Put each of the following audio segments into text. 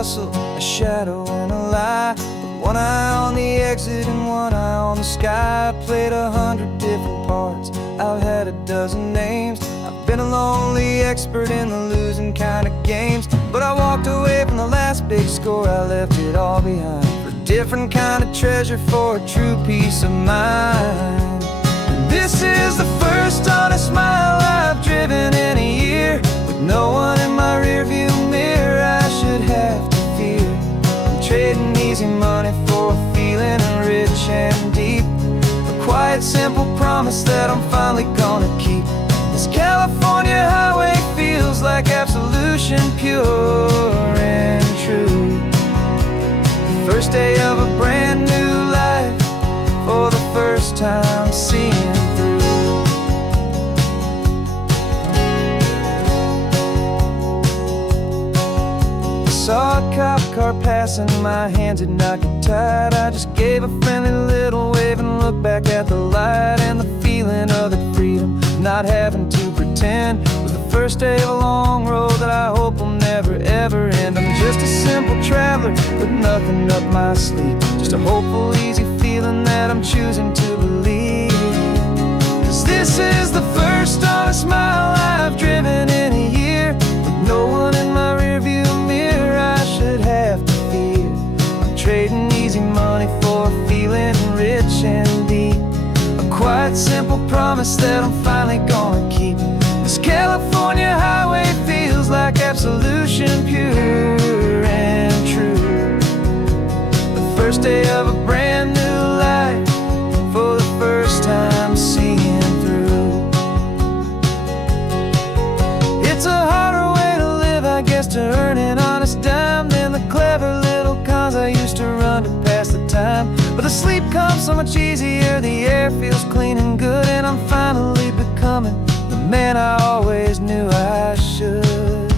hustle, a shadow and a lie. With one eye on the exit and one eye on the sky. I played 100 different parts, I've had a dozen names. I've been a lonely expert in the losing kind of games. But I walked away from the last big score, I left it all behind for a different kind of treasure, for a true peace of mind. And this is the first honest smile I've driven in a year, with no one in my rearview mirror I should have to fear. I'm trading easy money for a feeling rich and deep, a quiet simple promise that I'm finally gonna keep. This California highway feels like absolution, pure and true. The first day of a brand new life, for the first time seeing through. I saw a cop car passing, my hands had not got tied. I just gave a friendly little wave and looked back at the light. And the feeling of the freedom, not having to pretend, was the first day of a long road that I hope will never ever end. I'm just a simple traveler with nothing up my sleeve, just a hopeful, easy feeling that I'm choosing to believe. 'Cause this is the first honest mile I've driven in a year, with no one in my rearview mirror I should have to fear. I'm trading easy money for a feeling rich and deep, a quiet simple promise that I'm finally gonna keep. This California highway feels like absolution, pure and true. The first day of a brand new life, for the first time seeing through. It's a harder way to live, I guess, to earn an honest dime than the clever little cons I used to run to pass the time. But the sleep comes so much easier, the air feels clean and good, and I'm finally becoming the man I always knew I should.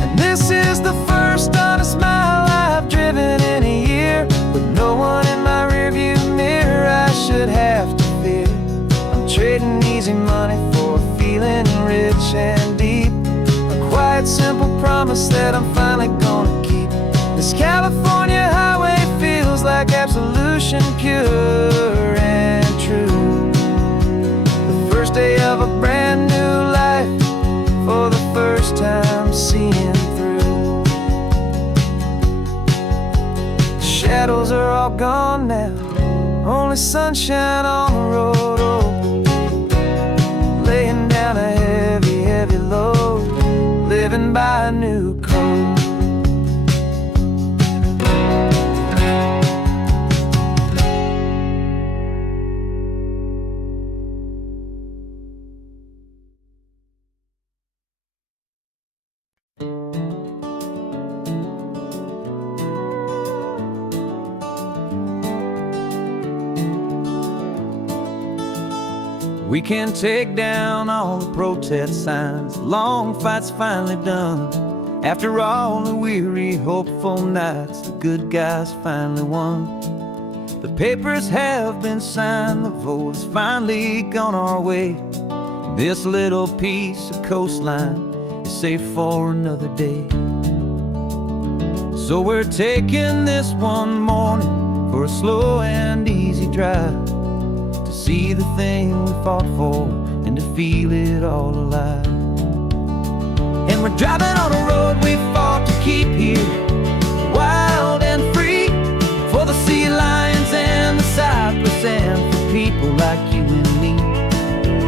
And this is the first honest mile I've driven in a year, with no one in my rearview mirror I should have to fear. I'm trading easy money for a feeling rich and deep, a quiet simple promise that I'm finally gonna keep. This California highway feels like absolution, pure and true. The first day of a brand new life, for the first time seeing through. The shadows are all gone now, only sunshine on the road. Oh, laying down a heavy, heavy load, living by a new code. We can take down all the protest signs, long fight's finally done. After all the weary, hopeful nights, the good guys finally won. The papers have been signed, the vote has finally gone our way. This little piece of coastline is safe for another day. So we're taking this one morning for a slow and easy drive, to see the thing we fought for and to feel it all alive. And we're driving on a road we fought to keep here, wild and free, for the sea lions and the cypress and for people like you and me.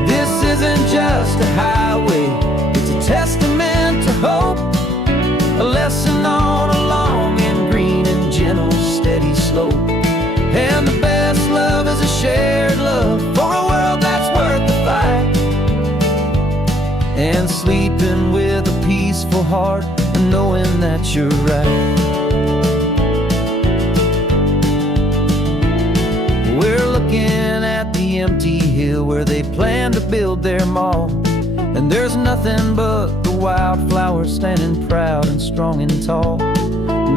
This isn't just a highway, it's a testament to hope, a lesson on a long and green and gentle steady slope. And the best love is a shared love for a world that's worth the fight, and sleeping with a peaceful heart and knowing that you're right. We're looking at the empty hill where they plan to build their mall, and there's nothing but the wildflowers standing proud and strong and tall.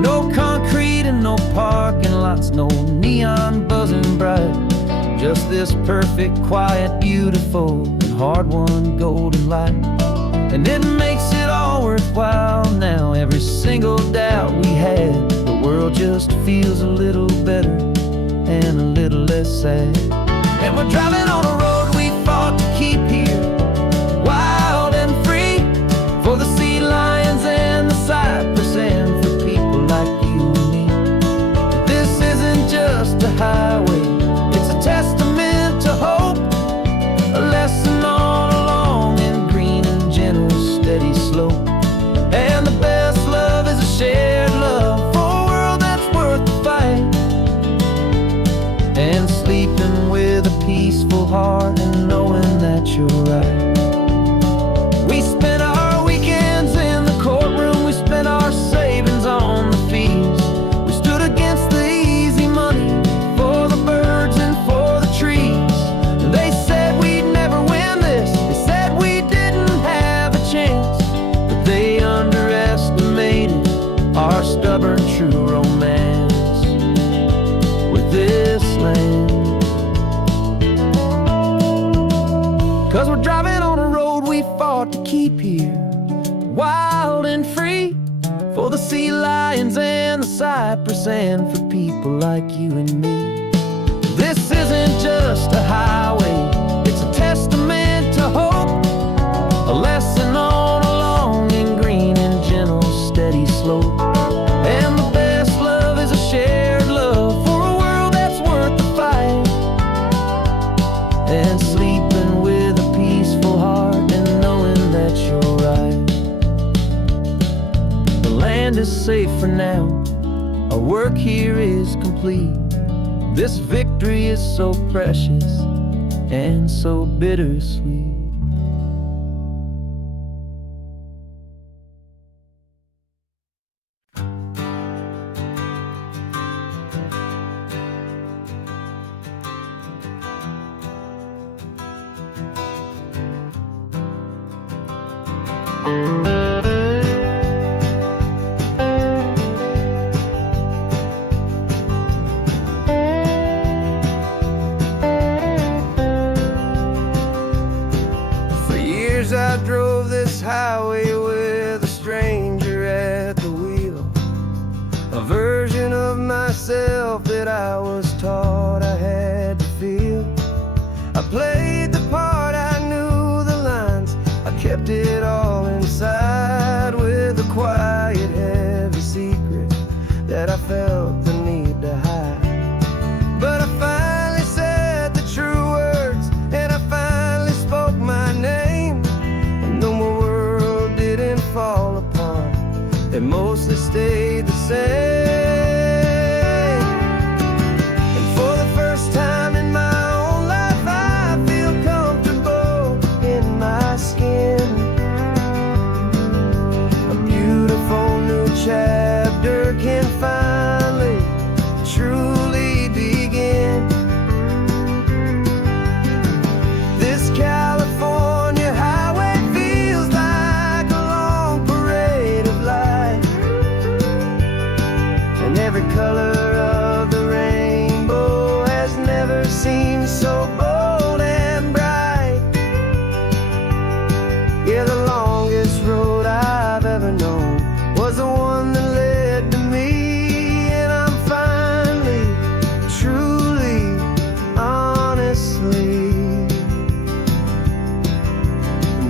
No concrete and no parking lots, no neon buzzing bright, just this perfect, quiet, beautiful, and hard-won golden light. And it makes it all worthwhile now. Every single doubt we had, the world just feels a little better and a little less sad. And we're driving on a road we fought to keep here, wild and free, for the sea lions and the cypress, and for people like you and me. This isn't just a highway, it's a testament to hope, a lesson on a long and green and gentle steady slope. And the best love is a shared love for a world that's worth the fight, and sleeping with a peaceful heart and knowing that you're right. We spent our weekends in the courtroom, we spent our savings on the fees. We stood against the easy money for the birds and for the trees. They said we'd never win this, they said we didn't have a chance, but they underestimated our stubborn true romance with this land. 'Cause we're driving on a road we fought to keep here, wild and free, for the sea lions and the cypress, and for people like you and me. This isn't just a highway, it's a testament to hope, a lesson on a long and green and gentle steady slope. And the best love is a shared love for a world that's worth the fight, and sleeping with a peaceful heart and knowing that you're right. The land is safe for now, our work here is complete. This victory is so precious and so bittersweet. I drove this highway with a stranger at the wheel, a version of myself that I was taught I had to feel. I played the part, I knew the lines, I kept it all inside, with a quiet, heavy secret that I felt the need to hide. But I finally said the true words, and I finally spoke my name. Fall apart, they mostly stayed the same. And for the first time in my own life, I feel comfortable in my skin. A beautiful new chapter can finally truly begin. This California highway feels like a long parade of light, and every color of the rainbow has never seemed so bold and bright. Yeah, the longest road I've ever known was the one that led to me, and I'm finally, truly, honestly,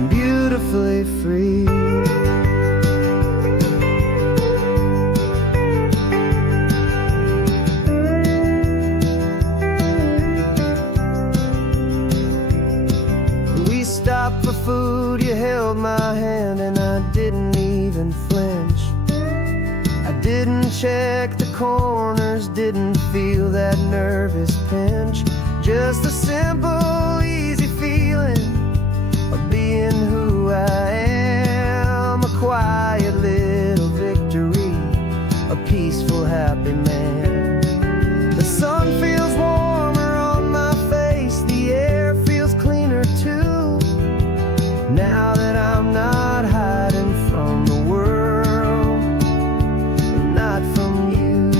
beautifully free. We stopped for food, you held my hand, and I didn't even flinch. I didn't check the corners, didn't feel that nervous pinch. Just a simple, easy feeling of being who I am. A quiet little victory, a peaceful, happy man. The sun feels warmer on my face, the air feels cleaner too, now that I'm not hiding from the world and not from you.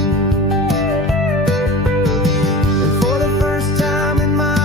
And for the first time in my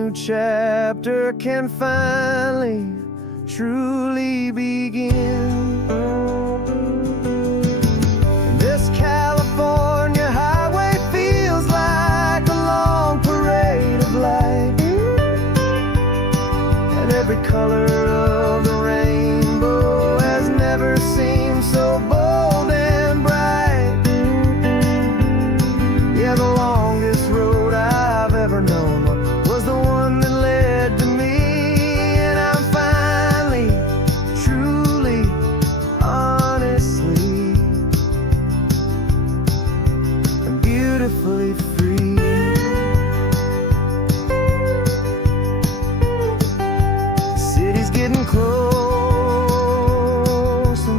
new chapter can finally, truly begin. This California highway feels like a long parade of light, and every color of the rainbow has never seemed so bold and bright. Yeah, the longest road I've ever known was the one that led to me, and I'm finally, truly, honestly, and beautifully free. The city's getting closer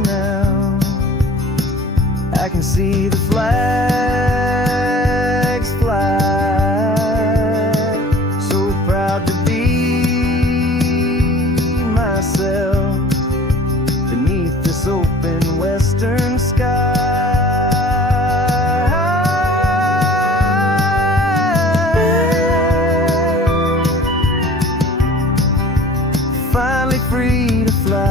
now. I can see the flags fly. So proud to be myself beneath this open western sky. Finally free to fly.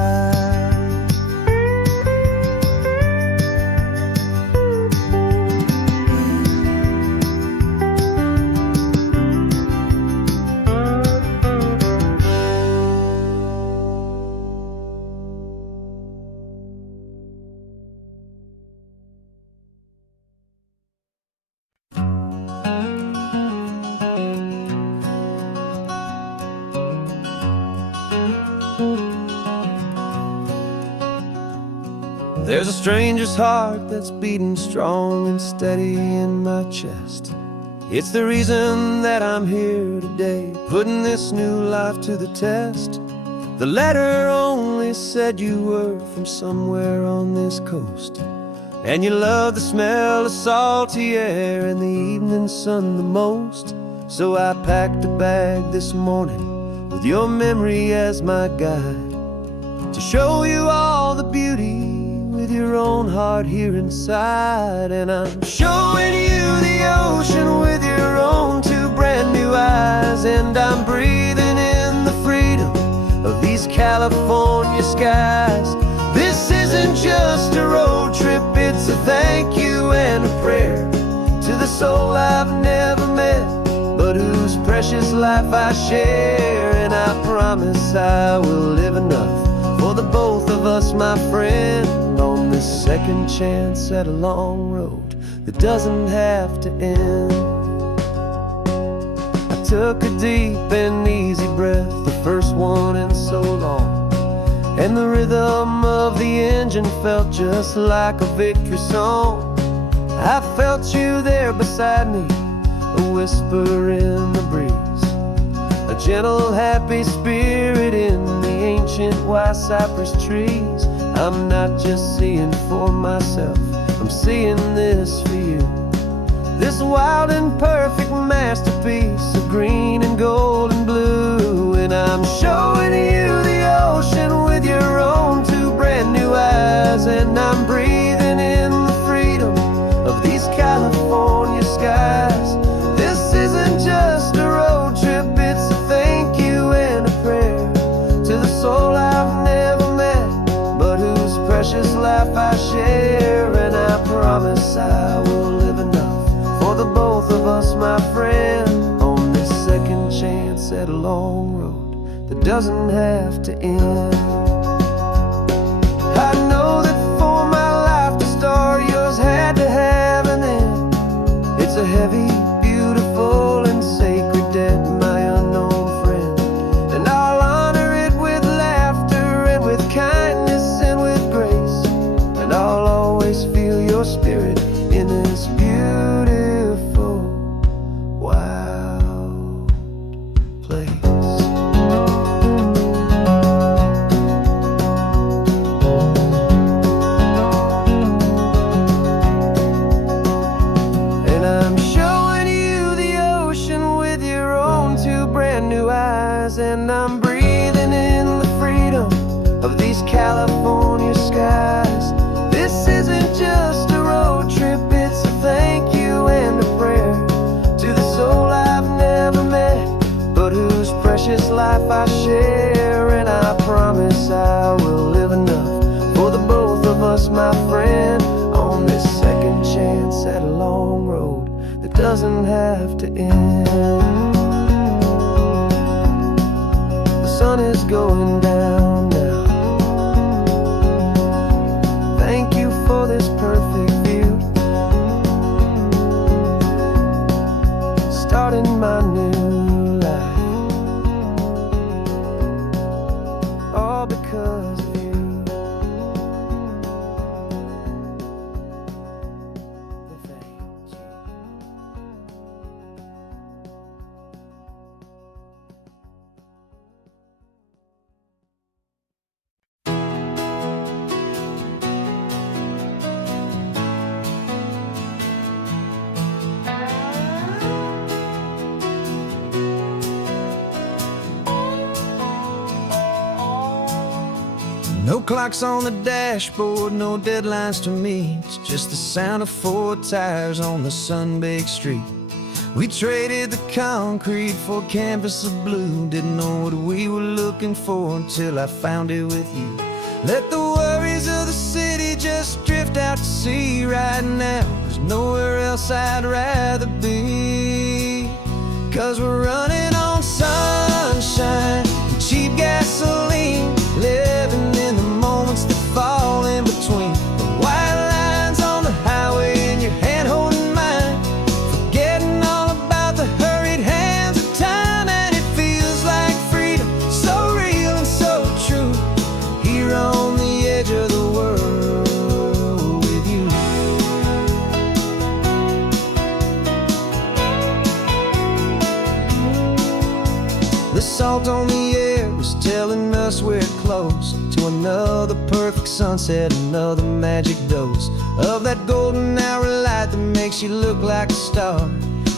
There's a stranger's heart that's beating strong and steady in my chest. It's the reason that I'm here today, putting this new life to the test. The letter only said you were from somewhere on this coast, and you love the smell of salty air and the evening sun the most. So I packed a bag this morning with your memory as my guide, to show you all the beauty with your own heart here inside. And I'm showing you the ocean with your own two brand new eyes, and I'm breathing in the freedom of these California skies. This isn't just a road trip, it's a thank you and a prayer to the soul I've never met, but whose precious life I share. And I promise I will live enough for the both of us, my friend, on this second chance at a long road that doesn't have to end. I took a deep and easy breath, the first one in so long, and the rhythm of the engine felt just like a victory song. I felt you there beside me, a whisper in the breeze, a gentle happy spirit in the ancient white cypress trees. I'm not just seeing for myself, I'm seeing this for you, this wild and perfect masterpiece of green and gold and blue. And I'm showing you the ocean with your own two brand new eyes, and I'm breathing in the freedom of these California skies. This isn't just a road trip, it's a thank you and a prayer to the soul I've never met, but whose precious life I share. And I promise I will live enough for the both of us, my friend, on this second chance at a long road that doesn't have to end. I know that for my life to start, yours had to have an end. It's a heavy, beautiful, and sacred debt, my unknown friend, and I'll honor it with laughter and with kindness and with grace, and I'll always feel your spirit in this beautiful, wild place. And I'm showing you the ocean with your own two brand new eyes, and I'm breathing in the freedom of these California skies. This isn't just a road trip, it's a thank you and a prayer to the soul I've never met, but whose precious life I share, and I promise I will live enough for the both of us, my friend, on this second chance at a long road that doesn't have to end. The sun is going down now. Thank you for this perfect view, starting my new life, all because of you. Thank you. No clocks on the dashboard, no deadlines to meet. It's just the sound of 4 tires on the sun-baked street. We traded the concrete for a canvas of blue. Didn't know what we were looking for until I found it with you. Let the worries of the city just drift out to sea right now. There's nowhere else I'd rather be, 'cause we're running on sunshine and cheap gasoline, living in the moments that fall in between. The white lines on the highway and your hand holding mine, forgetting all about the hurried hands of time. And it feels like freedom, so real and so true, here on the edge of the world with you. The salt on the air was telling us we're close to another perfect sunset, another magic dose of that golden hour light that makes you look like a star,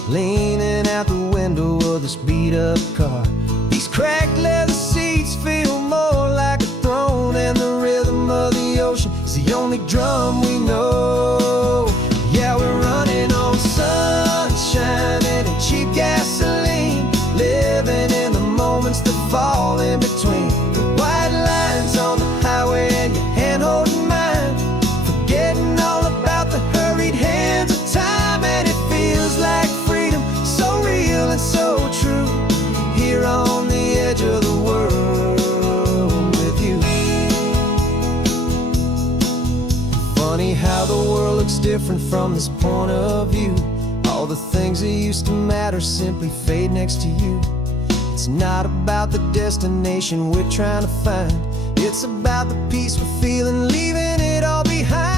leaning out the window of this beat-up car. These cracked leather seats feel more like a throne, and the rhythm of the ocean is the only drum we know. Yeah, we're running on sunshine and cheap gasoline, living in the moments that fall in between. The white lines on the highway and your hand holding mine, forgetting all about the hurried hands of time. And it feels like freedom, so real and so true, here on the edge of the world with you. Funny how the world looks different from this point of view. All the things that used to matter simply fade next to you. It's not about the destination we're trying to find, it's about the peace we're feeling, leaving it all behind.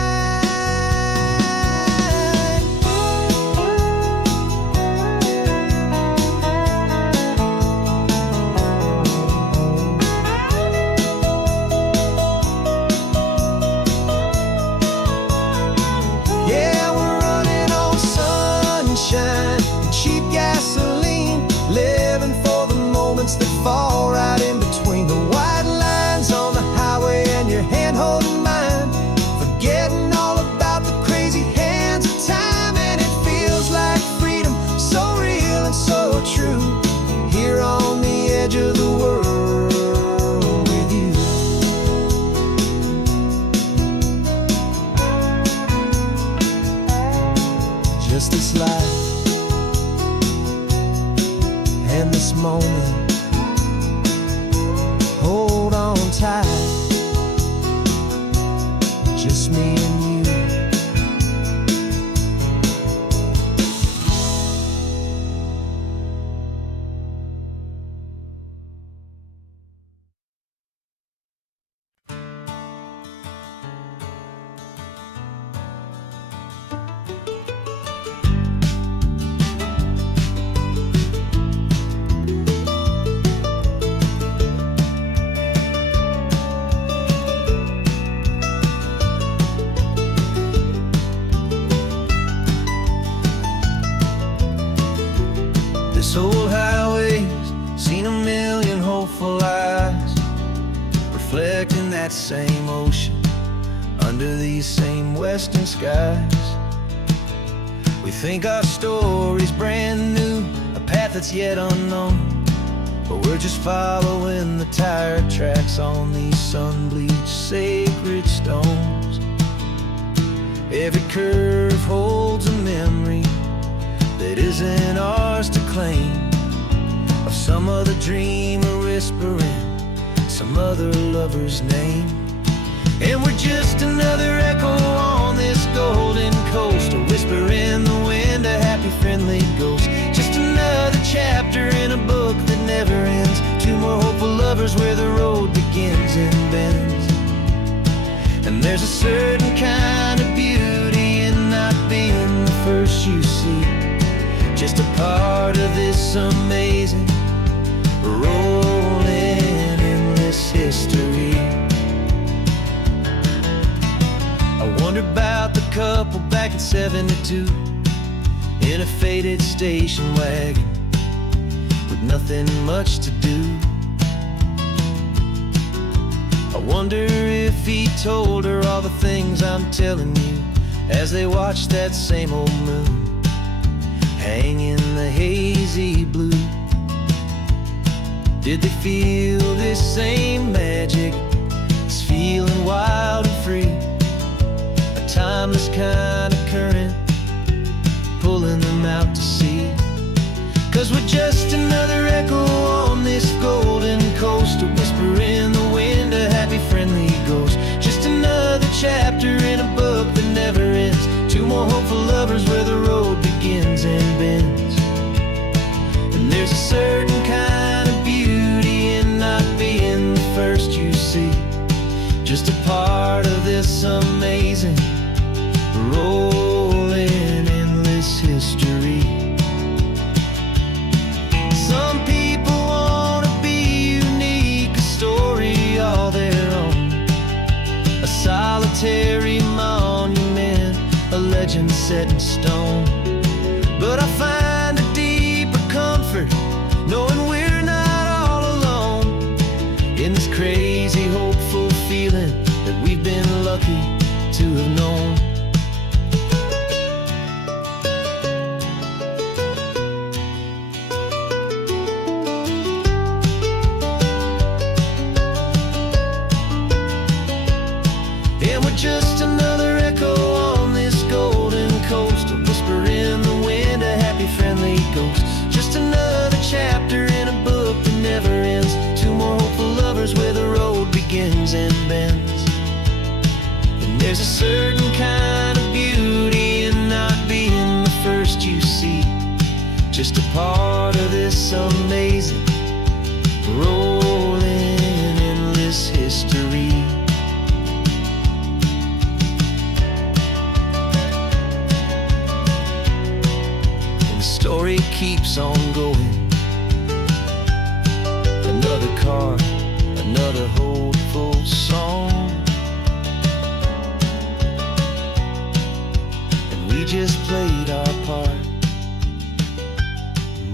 Yeah, we're running on sunshine and cheap gasoline, living for the moments that fall right in between. The white lines on the highway and your hand holding mine, forgetting all about the crazy hands of time. And it feels like freedom, so real and so true, here on the edge of the world with you. Just this life and this moment, hold on tight, just me and you. This old highway's seen a million hopeful eyes, reflecting that same ocean under these same western skies. We think our story's brand new, a path that's yet unknown, but we're We're just following the tire tracks on these sun-bleached sacred stones. Every curve holds a memory that isn't ours to claim, of some other dreamer whispering some other lover's name. And we're just another echo on this golden coast, a whisper in the wind, a happy friendly ghost. Just another chapter in a book that never ends. Two more hopeful lovers where the road begins and bends. And there's a certain kind of beauty in not being the first you see, just a part of this amazing rolling endless history. I wonder about the couple back in '72 in a faded station wagon with nothing much to do. I wonder if he told her all the things I'm telling you as they watched that same old moon hang in the hazy blue. Did they feel this same magic, this feeling wild and free, a timeless kind of current pulling them out to sea? 'Cause we're just another echo on this golden coast, a whisper in the wind, a happy friendly ghost. Just another chapter in a book that never ends. Two more hopeful lovers where the road begins and bends. And there's a certain kind of beauty in not being the first you see, just a part of this amazing rolling endless history. Some people want to be unique, a story all their own, a solitary monument, a legend set in stone. But I find a deeper comfort knowing we're not all alone in this crazy, hopeful feeling that we've been lucky to have known. And we're just another echo on this golden coast, a whisper in the wind, a happy friendly ghost. Just another chapter in a book that never ends. Two more hopeful lovers where the road begins and bends. And there's a certain kind of beauty in not being the first you see, just a part of this amazing rolling endless history. Story keeps on going. Another car, another hopeful song, and we just played our part,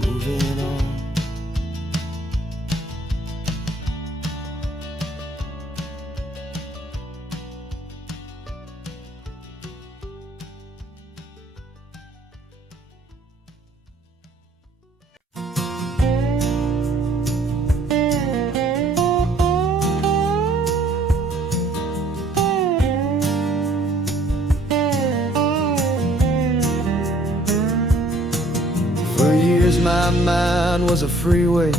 moving on. My mind was a freeway,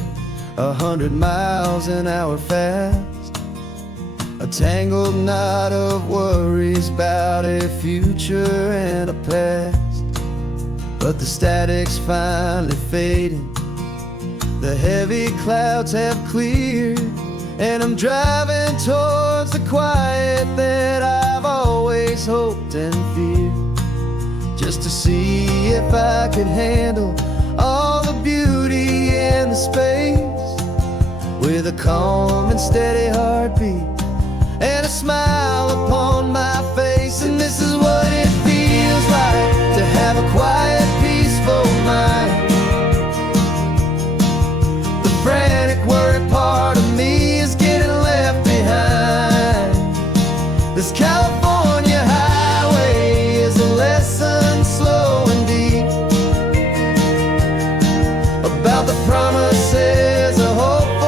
100 miles an hour fast, a tangled knot of worries about a future and a past. But the static's finally fading, the heavy clouds have cleared, and I'm driving towards the quiet that I've always hoped and feared, just to see if I could handle all the beauty in the space, with a calm and steady heartbeat and a smile upon my face. And this is what it feels like to have a quiet, peaceful mind. The frantic, worried part of me is getting left behind. This California highway is a lesson slow and deep about the promises of hope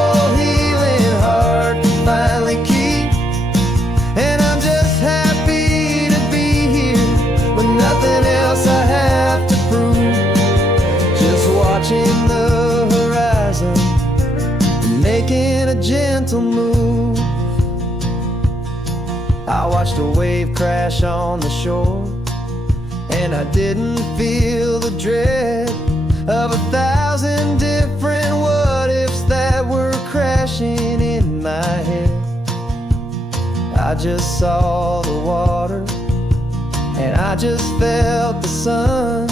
making a gentle move. I watched a wave crash on the shore, and I didn't feel the dread of 1,000 different what-ifs that were crashing in my head. I just saw the water, and I just felt the sun.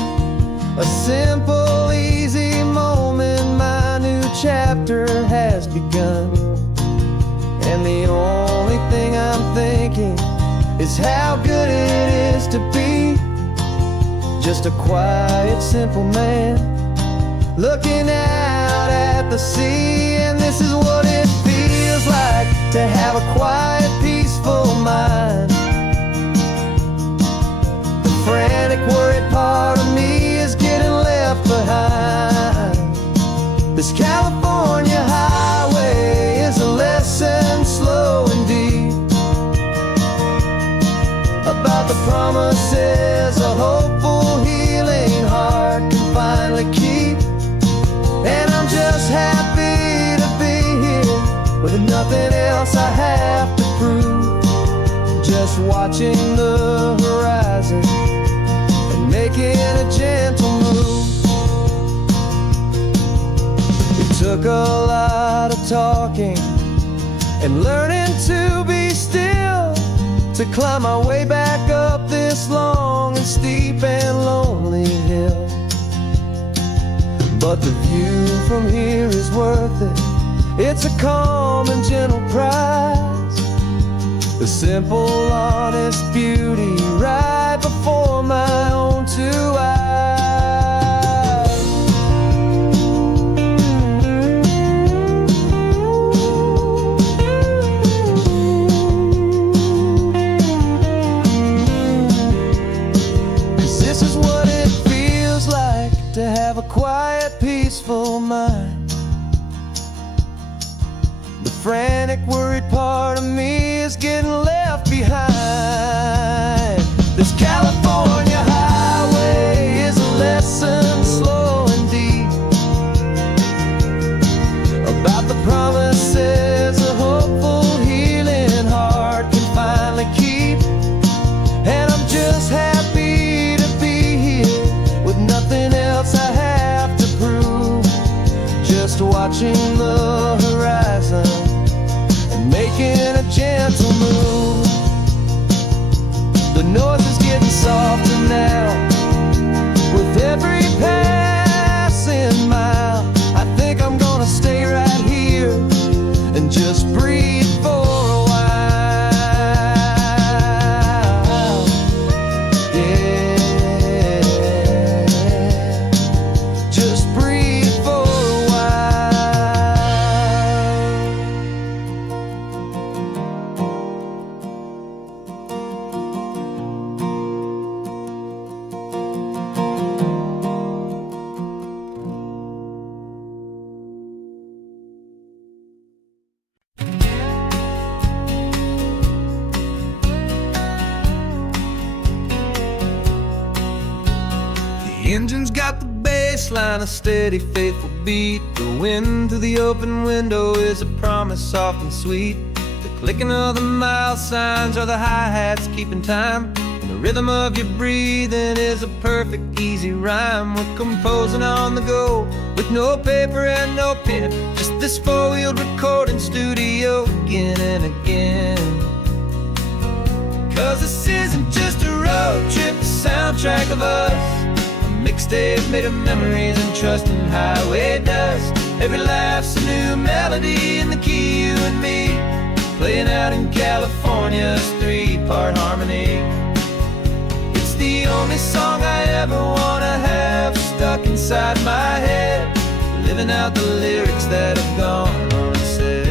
A simple, easy moment, my new chapter has begun. And the only thing I'm thinking is how good it is to be just a quiet, simple man looking out at the sea. And this is what it feels like to have a quiet, peaceful mind. The frantic, worried part of me is getting left behind. This California highway is a lesson slow and deep about the promises a hopeful, healing heart can finally keep. And I'm just happy to be here with nothing else I have to prove. Just watching the horizon and making a gentle move. It took a lot of talking and learning to be still to climb my way back up this long and steep and lonely hill. But the view from here is worth it. It's a calm and gentle prize, the simple, honest beauty right before my own two eyes. This is what it feels like to have a quiet, peaceful mind. The frantic, worried part of me is getting left behind. This California highway is a lesson slow and deep about the promises a hopeful, healing heart can finally keep. And I'm just happy to be here with nothing else I have to prove. Just watching the horizon and making a gentle move. The noise is getting softer now with every passing mile. I think I'm gonna stay right here and just breathe for a while. Yeah, just breathe for a The engine's got the bass line, a steady, faithful beat. The wind through the open window is a promise soft and sweet. The clicking of the mile signs are the hi-hats keeping time. And the rhythm of your breathing is a perfect, easy rhyme. We're composing on the go with no paper and no pen, just this four-wheeled recording studio again and again. Cause this isn't just a road trip, the soundtrack of us. Mixtape made of memories and trust in highway dust. Every laugh's a new melody in the key, you and me, playing out in California's three-part harmony. It's the only song I ever wanna have stuck inside my head, living out the lyrics that have gone unsaid.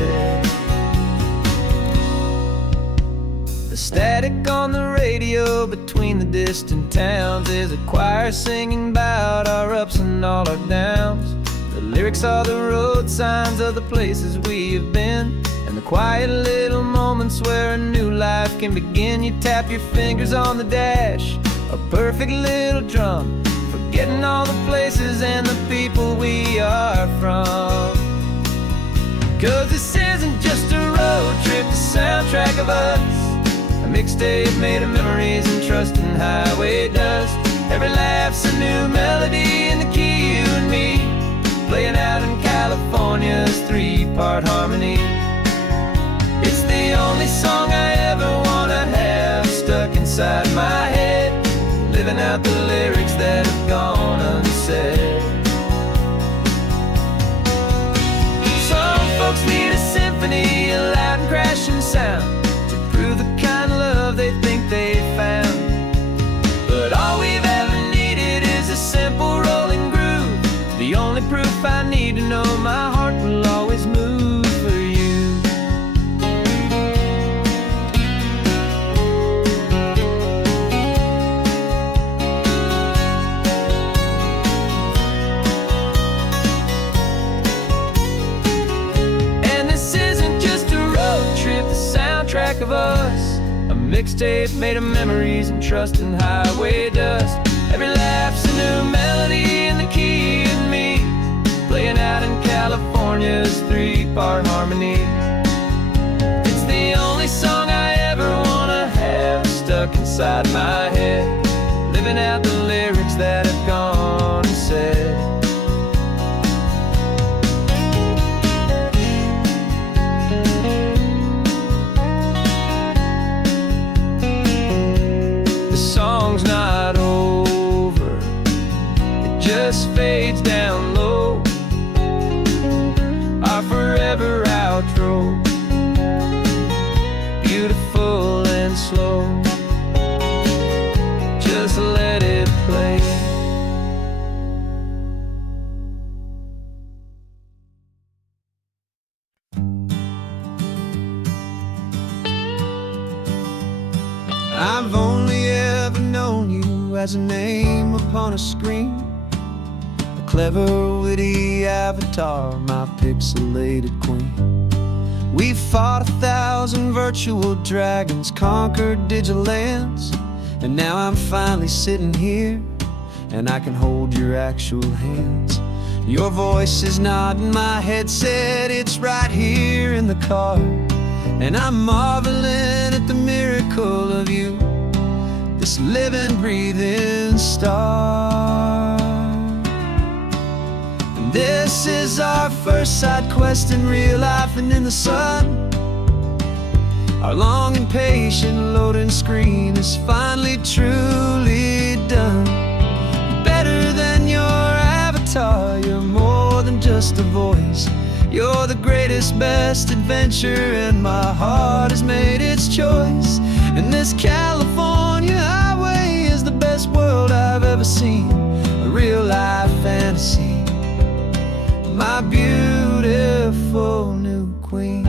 The static on the radio between the distant towns is a choir singing about our ups and all our downs. The lyrics are the road signs of the places we have been, and the quiet little moments where a new life can begin. You tap your fingers on the dash, a perfect little drum, forgetting all the places and the people we are from. 'Cause this isn't just a road trip, the soundtrack of us. A mixtape made of memories and trust and highway dust. Every laugh's a new melody in the key, you and me, playing out in California's three-part harmony. It's the only song I ever wanna have stuck inside my head, living out the lyrics that have gone unsaid. Some folks need a symphony, a loud and crashing sound, to prove the kind of love they think they found. But all we've ever needed is a simple rolling groove, the only proof I need to know my heart will always move for you. And this isn't just a road trip, the soundtrack of us. A mixtape made of memories and trust and highway dust. Every laugh's a new melody in the key and me, playing out in California's three-part harmony. It's the only song I ever wanna have stuck inside my head, living out the lyrics that have gone unsaid. Song's not over, it just fades down low, our forever outro, beautiful and slow. Just let it play. I've only ever known you as a name upon a screen, a clever, witty avatar, my pixelated queen. We fought 1,000 virtual dragons, conquered digital lands, and now I'm finally sitting here, and I can hold your actual hands. Your voice is not in my headset, it's right here in the car, and I'm marveling at the miracle of you, this living, breathing star. And this is our first side quest in real life and in the sun. Our long and patient loading screen is finally truly done. Better than your avatar, you're more than just a voice. You're the greatest, best adventure, and my heart has made its choice. And this California highway is the best world I've ever seen, a real life fantasy, my beautiful new queen.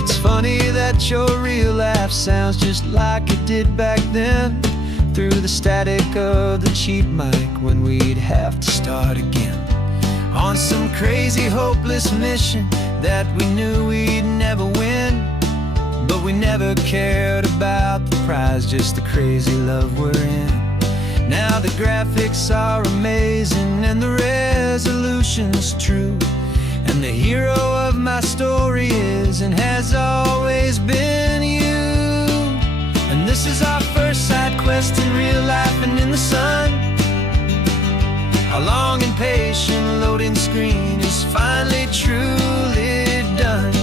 It's funny that your real life sounds just like it did back then, through the static of the cheap mic when we'd have to start again, on some crazy hopeless mission that we knew we'd never win. But we never cared about the prize, just the crazy love we're in. Now the graphics are amazing and the resolution's true, and the hero of my story is and has always been you. And this is our first side quest in real life and in the sun. Our long and patient loading screen is finally truly done.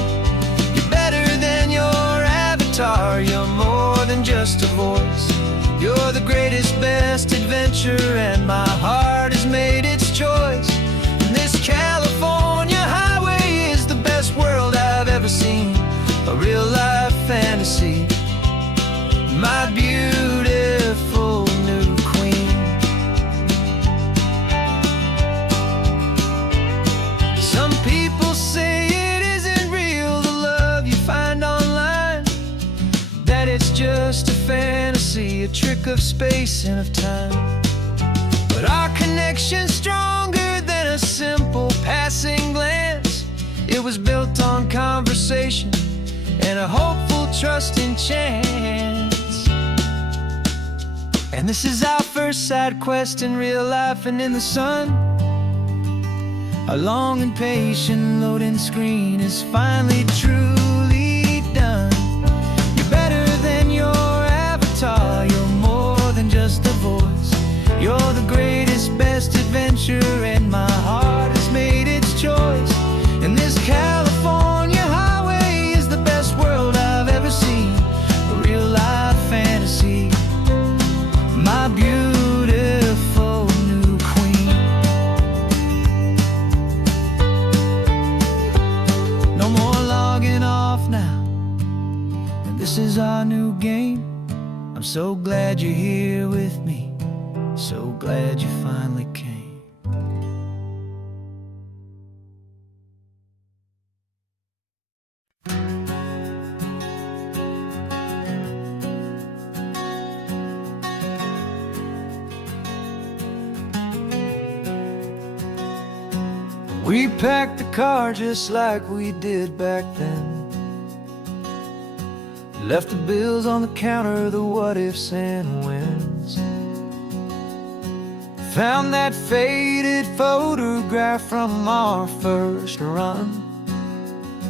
You're better than your avatar, you're more than just a voice. You're the greatest, best adventure, and my heart has made its choice. And this California highway is the best world I've ever seen, a real life fantasy, my beautiful new queen. Some people say it isn't real, the love you find online, that it's just a fantasy, a trick of space and of time. But our connection's stronger than a simple passing glance. It was built on conversation and a hopeful, trusting chance. And this is our first side quest in real life and in the sun. Our long and patient loading screen is finally truly done. You're better than your avatar. You're more than just a voice. You're the greatest, best adventure, and my heart has made its choice. And this California highway is the best world I've ever seen. A real life fantasy. My beautiful new queen. No more logging off now. And this is our new game. I'm so glad you're here with me. So glad you finally came. We packed the car just like we did back then. Left the bills on the counter, the what ifs and whens. Found that faded photograph from our first run,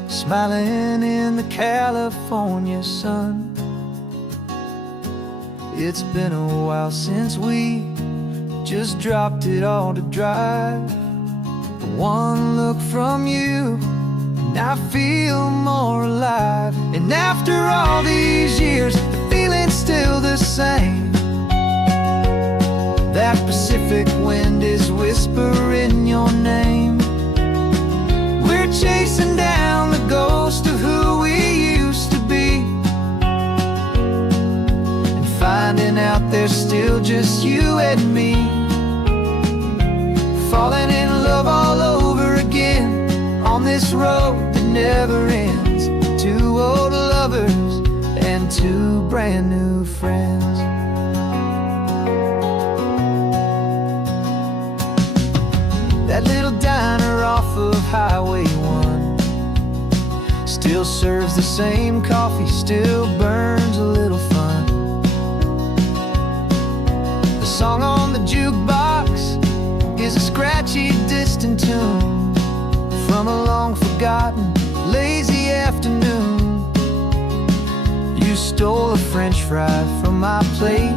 smiling in the California sun. It's been a while since we just dropped it all to drive. One look from you and I feel more alive. And after all these years, the feeling's still the same. That Pacific wind is whispering your name. We're chasing down the ghost of who we used to be, and finding out there's still just you and me. Falling in love all over again on this road that never ends. Two old lovers and two brand new friends. That little diner off of Highway 1 still serves the same coffee, still burns a little fun. The song on the jukebox is a scratchy, distant tune from a long-forgotten, lazy afternoon. You stole a French fry from my plate,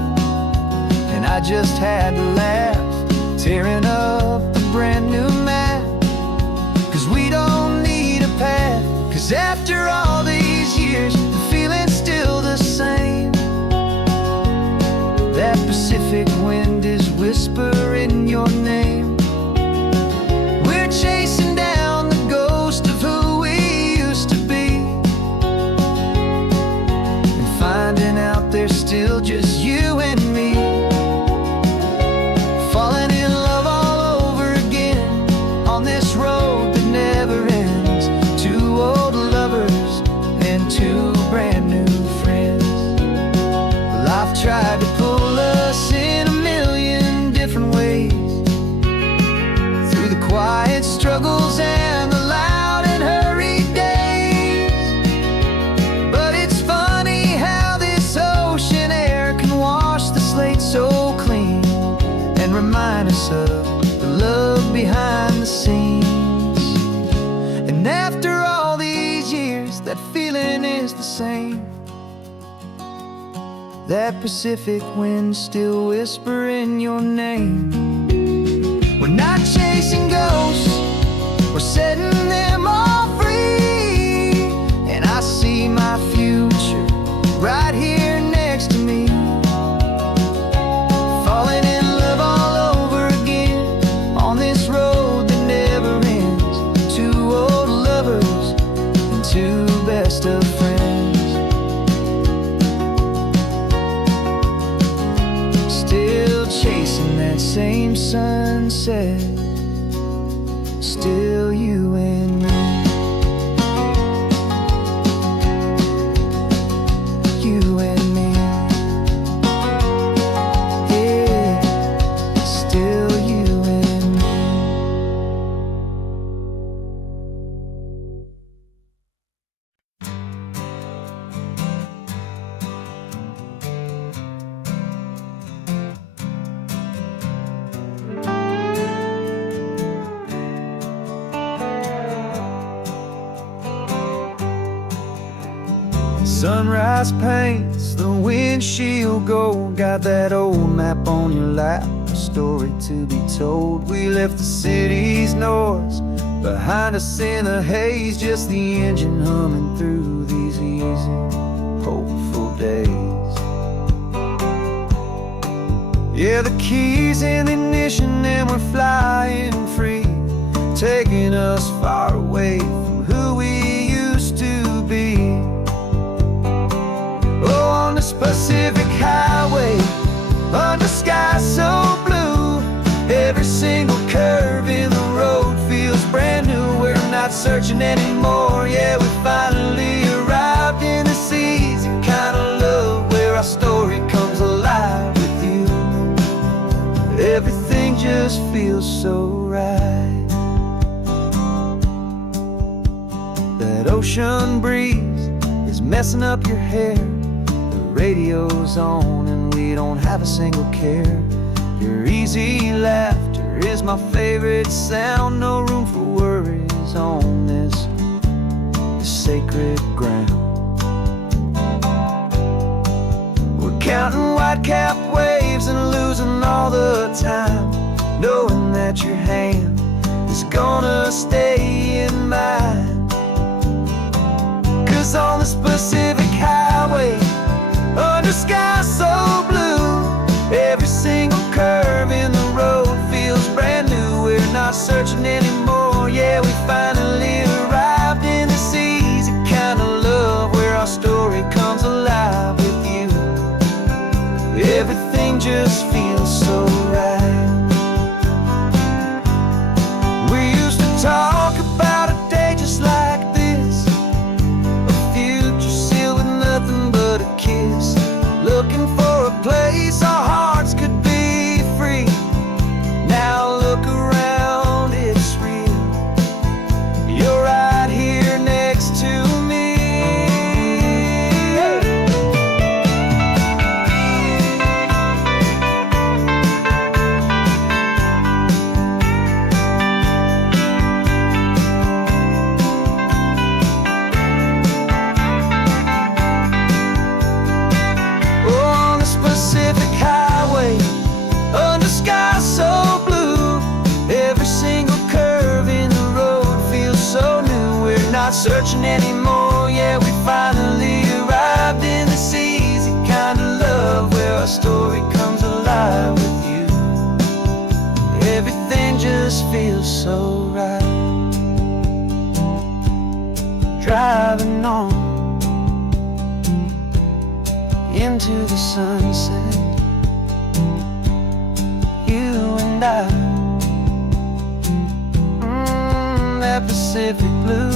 and I just had to laugh, tearing up a brand new map. 'Cause we don't need a path, 'cause after all these years, the feeling's still the same. That Pacific wind is whispering your name. We're chasing down the ghost of who we used to be, and finding out there's still just you and me. Falling in love all over again on this road that never ends. Two old lovers and two brand new friends. Life tried to pull us in a million different ways, through the quiet struggles and the loud and hurried days. But it's funny how this ocean air can wash the slate so clean, and remind us of the love behind the scenes. And after all these years, that feeling is the same. That Pacific wind still whispering your name. We're not chasing ghosts, we're setting them all free. And I see my future right here next to me. Falling in love all over again on this road that never ends. Two old lovers and two best of friends. Still chasing that same sunset, still you and me. You and me. Yeah, still you and me. Sunrise paints the windshield gold. Got that old map on your lap, a story to be told. We left the city's noise behind us in the haze, just the engine humming through these easy, hopeful days. Yeah, the keys in the ignition and we're flying free, taking us far away from who we used to be. Oh, on this Pacific highway, under sky so blue, every single curve in the road feels brand new. We're not searching anymore, yeah, we finally arrived in this easy kind of love, where our story comes alive with you. Everything just feels so right. That ocean breeze is messing up your hair, the radio's on and we don't have a single care. Your easy laughter is my favorite sound. No room for worries on this sacred ground. We're counting white-capped waves and losing all the time, knowing that your hand is gonna stay in mine. 'Cause on this Pacific highway, under sky so blue, every single curve in the road feels brand new. We're not searching anymore, yeah, we finally arrived in this easy kind of love, where our story comes alive with you. Everything just feels so right. We used to talk about a day just like this, a future sealed with nothing but a kiss, looking for a place our hearts could be free. Now look around, it's real. You're right here next to me. Pacific highway, under sky so blue, every single curve in the road feels so new. We're not searching anymore, yeah, we finally arrived in this easy kind of love, where our story comes alive with you. Everything just feels so right. Driving on into the sunset, you and I, that Pacific blue.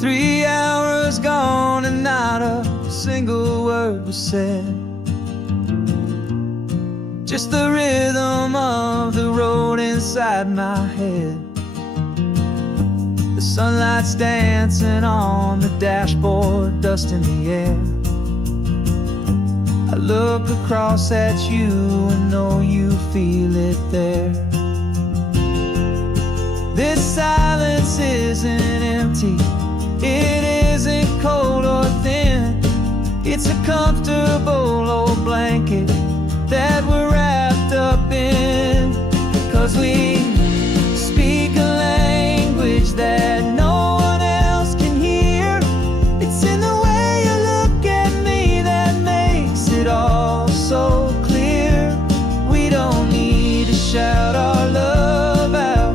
Three hours gone and not a single word was said, just the rhythm of the road inside my head. The sunlight's dancing on the dashboard, dust in the air. I look across at you and know you feel it there. This silence isn't empty, it isn't cold or thin. It's a comfortable old blanket that we're wrapped up in. 'Cause we speak a language that no one else can hear. It's in the way you look at me that makes it all so clear. We don't need to shout our love out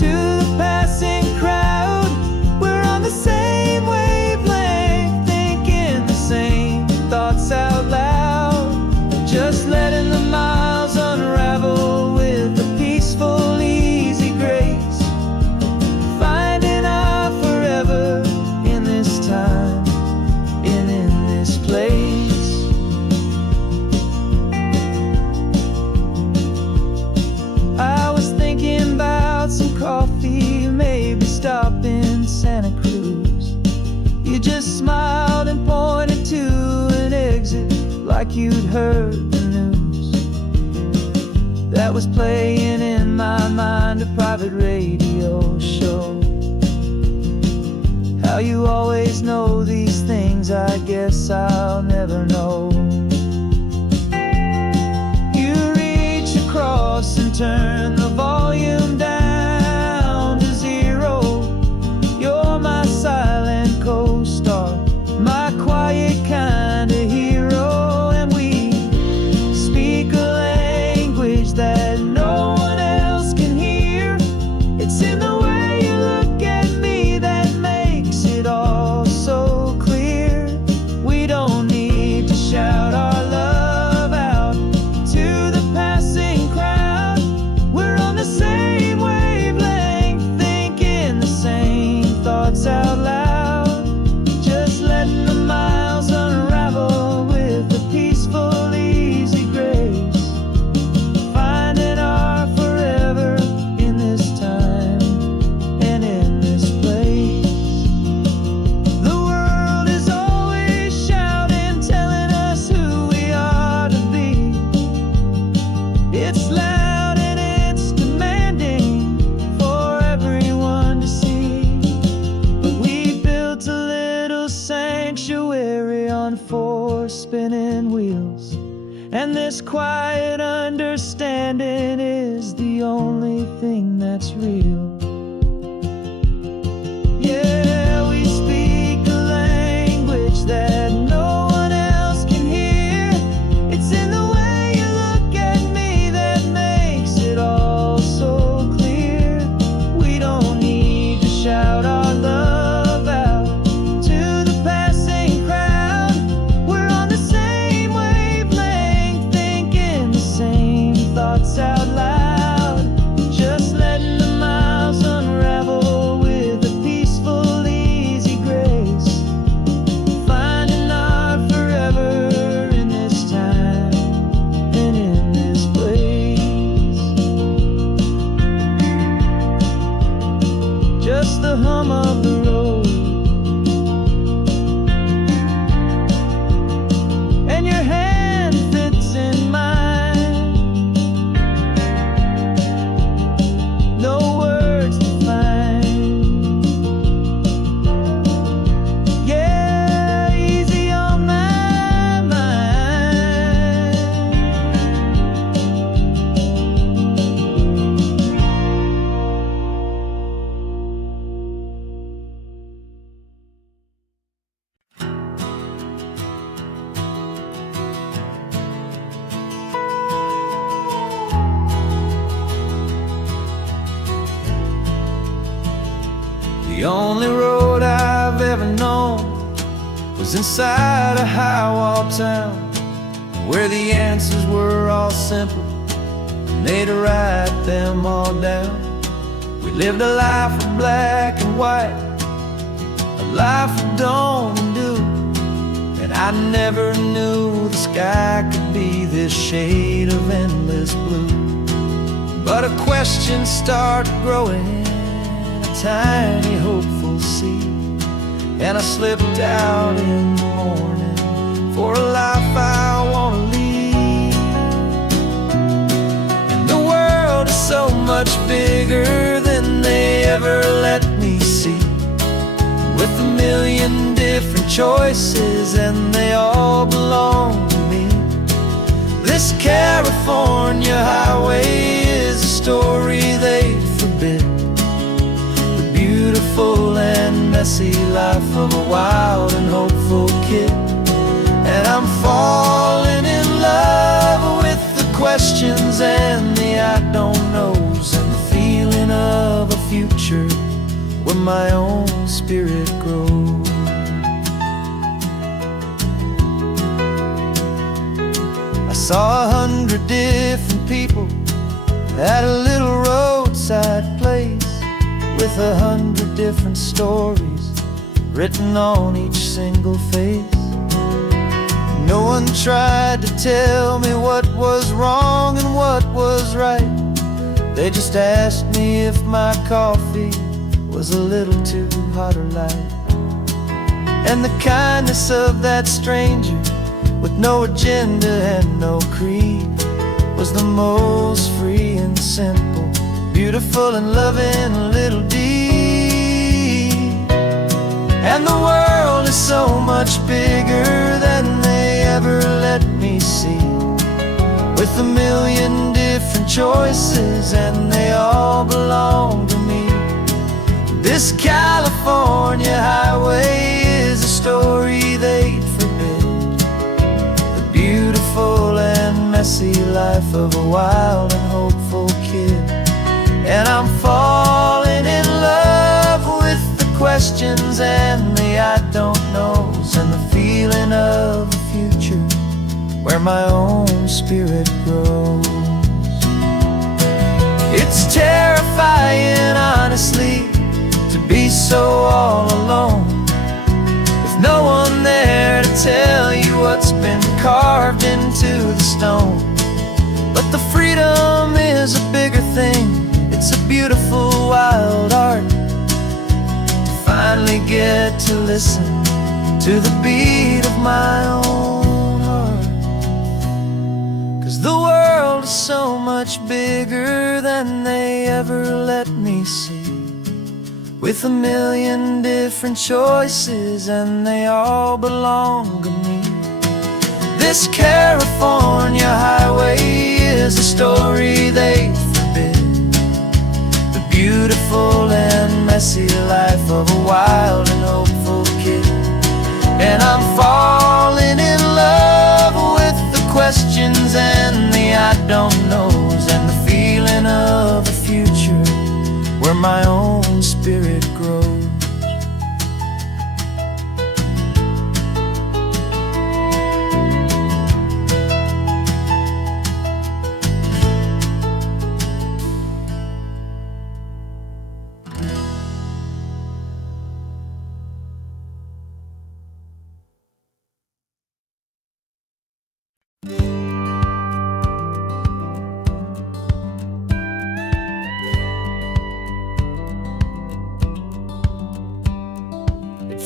to the passing crowd. We're on the same wavelength, thinking the same thoughts out loud. smiled and pointed to an exit, like you'd heard the news. That was playing in my mind, a private radio show. How you always know these things, I guess I'll never know. You reach across and turn the volume down to 0. You're my silent co-star, my quiet kind of hero. And we speak a language that no one else can hear. It's in the way you look at me that makes it all so clear. We don't need to shout our love out to the passing crowd. We're on the same wavelength, thinking the same thoughts out loud. Just letting the miles unravel with a peaceful, easy grace. Finding our forever in this time and in this place. The world is always shouting, telling us who we are to be. It's loud and it's demanding for everyone to see. But we built a little sanctuary on 4 spinning wheels, and this quiet understanding is the only thing that's real. Yeah, we speak a language that no one else can hear. It's in the way you look at me that makes it all so clear. We don't need to shout our love out to the passing crowd. We're on the same wavelength, thinking the same thoughts out loud. Just letting the miles unravel with a peaceful, easy grace. Finding our forever in this time and in this place. Just the hum of the road and your hand fits in mine. No words to find. Yeah, easy on my mind. The only road I've ever known was inside a high-wall town, where the answers were all simple and they'd write them all down. We lived a life of black and white, a life of dawn and dew, and I never knew the sky could be this shade of endless blue. But a question started growing, a tiny hopeful seed, and I slipped out in the morning for a life I want to lead. And the world is so much bigger than they ever let me see, with a million different choices and they all belong to me. This California highway is a story they forbid, the beautiful and messy life of a wild and hopeful kid. And I'm falling in love with the questions and the I don't knows, and the feeling of a future where my own spirit grows. I saw 100 different people at a little roadside place, with 100 different stories written on each single face. No one tried to tell me what was wrong and what was right. They just asked me if my coffee was a little too hot or light. And the kindness of that stranger, with no agenda and no creed, was the most free and simple, beautiful and loving little deed. And the world is so much bigger than they ever let me see, with a million different choices and they all belong to me. This California highway is a story they'd forbid, the beautiful and messy life of a wild and hopeful kid. And I'm falling in love with the questions and the I don't knows, and the feeling of a future where my own spirit grows. It's terrifying, honestly, to be so all alone, with no one there to tell you what's been carved into the stone. But the freedom is a bigger thing, it's a beautiful wild art, to finally get to listen to the beat of my own heart. 'Cause the world is so much bigger than they ever let me see, with a million different choices and they all belong to me. This California highway is a story they forbid, the beautiful and messy life of a wild and hopeful kid. And I'm falling in love with the questions and the I don't knows, and the feeling of a future where my own spirit grows.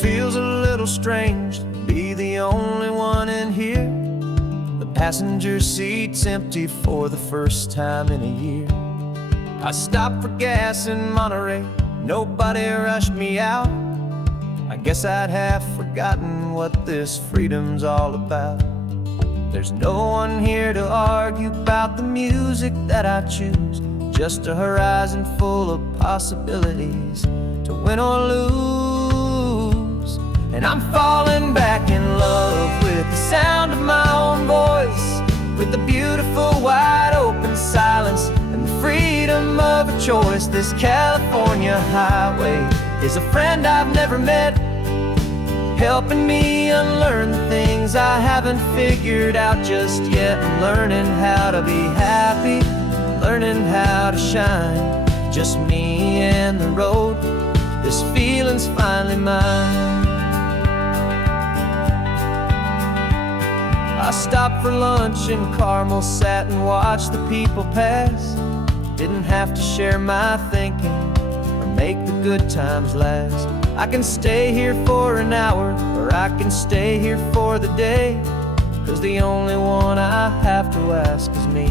Feels a little strange to be the only one in here. The passenger seat's empty for the first time in a year. I stopped for gas in Monterey, nobody rushed me out. I guess I'd have forgotten what this freedom's all about. There's no one here to argue about the music that I choose, just a horizon full of possibilities to win or lose. And I'm falling back in love with the sound of my own voice, with the beautiful wide open silence and the freedom of a choice. This California highway is a friend I've never met, helping me unlearn the things I haven't figured out just yet. I'm learning how to be happy, learning how to shine, just me and the road. This feeling's finally mine. I stopped for lunch in Carmel, sat and watched the people pass. Didn't have to share my thinking or make the good times last. I can stay here for an hour, or I can stay here for the day, 'cause the only one I have to ask is me.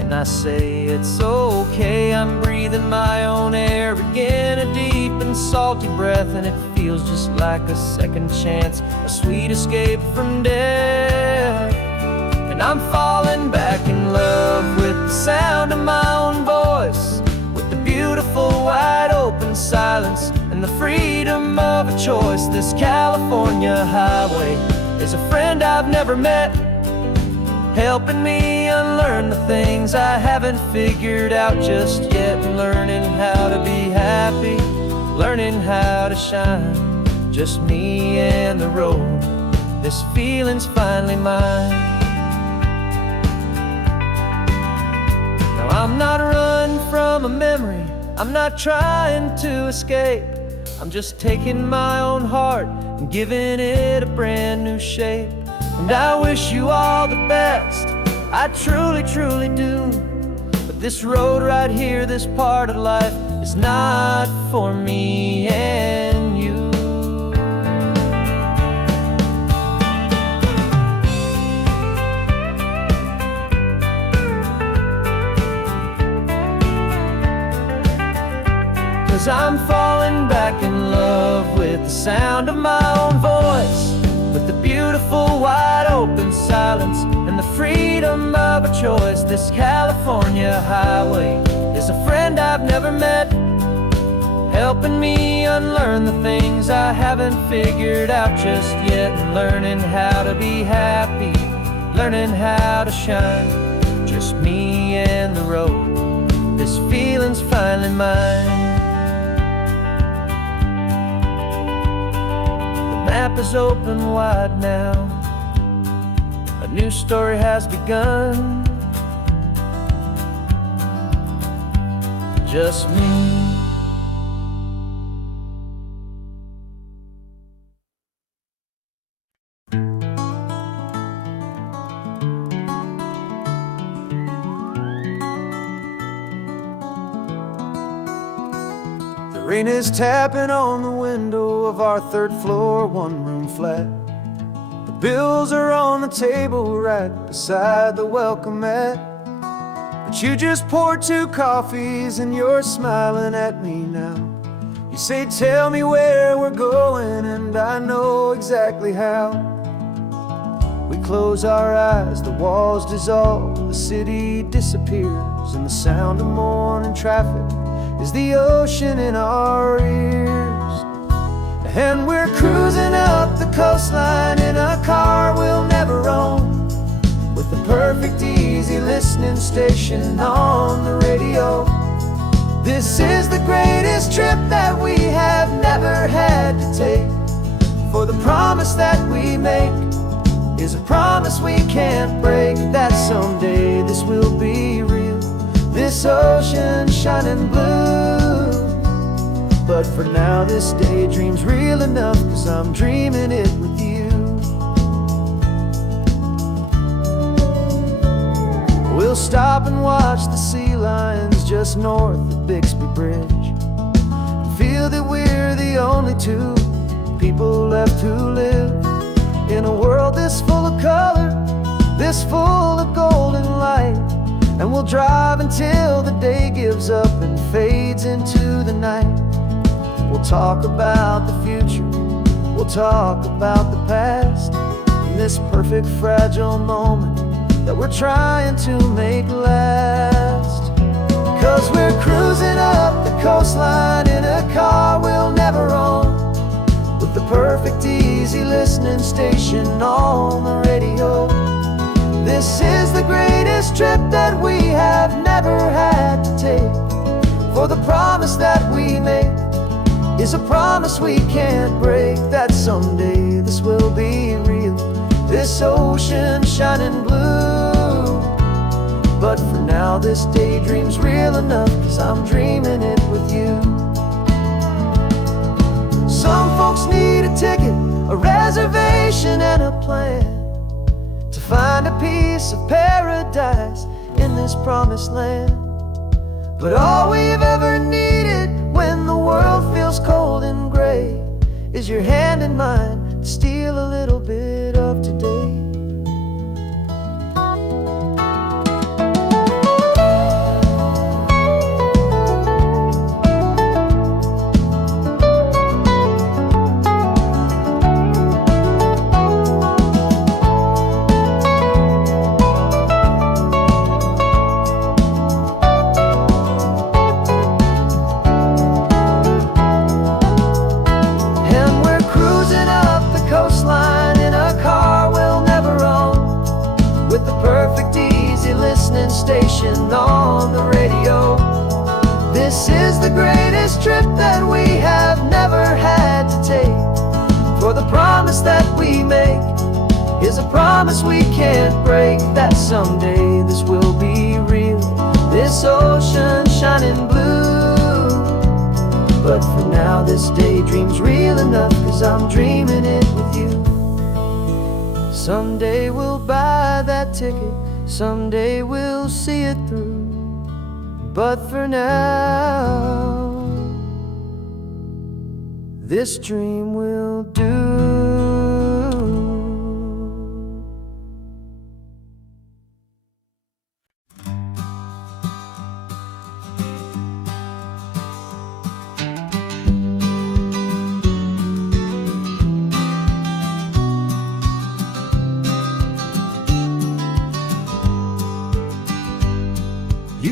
And I say it's okay, I'm breathing my own air again, a deep and salty breath, and it feels just like a second chance, a sweet escape from death. And I'm falling back in love with the sound of my own voice, with the beautiful wide open silence and the freedom of a choice. This California highway is a friend I've never met, helping me unlearn the things I haven't figured out just yet. Learning how to be happy, learning how to shine, just me and the road. This feeling's finally mine. Now I'm not running from a memory, I'm not trying to escape. I'm just taking my own heart and giving it a brand new shape. And I wish you all the best, I truly, truly do. But this road right here, this part of life, is not for me and you. I'm falling back in love with the sound of my own voice, with the beautiful wide open silence and the freedom of a choice. This California highway is a friend I've never met, helping me unlearn the things I haven't figured out just yet, and learning how to be happy, learning how to shine, just me and the road. This feeling's finally mine. The map is open wide now, a new story has begun, just me. Rain is tapping on the window of our third floor, one-room flat. The bills are on the table right beside the welcome mat. But you just poured 2 coffees and you're smiling at me now. You say, tell me where we're going, and I know exactly how. We close our eyes, the walls dissolve, the city disappears, and the sound of morning traffic is the ocean in our ears. And we're cruising up the coastline in a car we'll never own, with the perfect easy listening station on the radio. This is the greatest trip that we have never had to take, for the promise that we make is a promise we can't break, that someday this will be real, this ocean shining blue. But for now this daydream's real enough, 'cause I'm dreaming it with you. We'll stop and watch the sea lions just north of Bixby Bridge, feel that we're the only 2 people left who live in a world this full of color, this full of golden light. And we'll drive until the day gives up and fades into the night. We'll talk about the future, we'll talk about the past, in this perfect fragile moment that we're trying to make last. 'Cause we're cruising up the coastline in a car we'll never own, with the perfect easy listening station on the radio. This is the greatest trip that we have never had to take, for the promise that we make is a promise we can't break, that someday this will be real, this ocean shining blue. But for now this daydream's real enough, 'cause I'm dreaming it with you. Some folks need a ticket, a reservation and a plan, to find a piece of paradise in this promised land. But all we've ever needed when the world feels cold and gray is your hand in mine to steal a little bit of today. Station on the radio. This is the greatest trip that we have never had to take, for the promise that we make is a promise we can't break, that someday this will be real, this ocean shining blue. But for now this daydream's real enough, 'cause I'm dreaming it with you. Someday we'll buy that ticket, someday we'll see it through. But for now, this dream will do.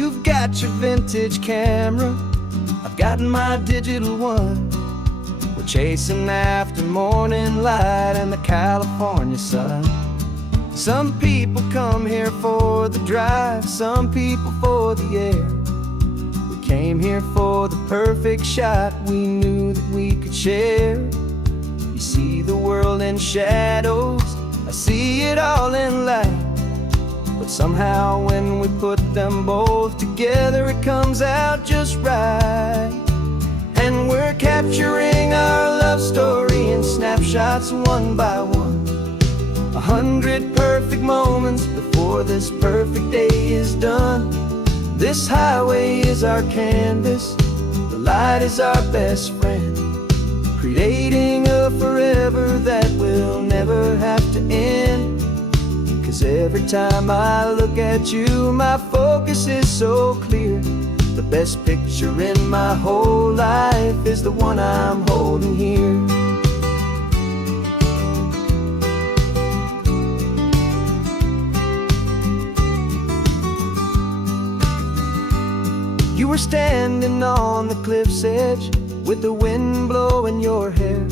You've got your vintage camera, I've got my digital one. We're chasing after morning light and the California sun. Some people come here for the drive, some people for the air. We came here for the perfect shot we knew that we could share. You see the world in shadows, I see it all in light. But somehow when we put them both together, it comes out just right. And we're capturing our love story in snapshots one by one. 100 perfect moments before this perfect day is done. This highway is our canvas, the light is our best friend, creating a forever that will never have to end. 'Cause every time I look at you, my focus is so clear. The best picture in my whole life is the one I'm holding here. You were standing on the cliff's edge with the wind blowing your hair,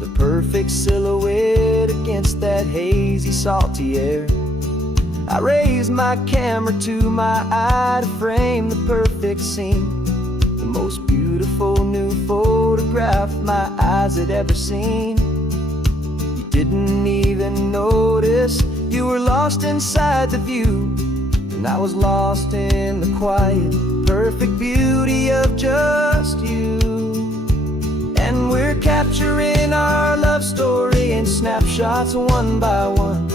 the perfect silhouette against that hazy, salty air. I raised my camera to my eye to frame the perfect scene, the most beautiful new photograph my eyes had ever seen. You didn't even notice, you were lost inside the view, and I was lost in the quiet, perfect beauty of just you. And we're capturing our love story in snapshots one by one.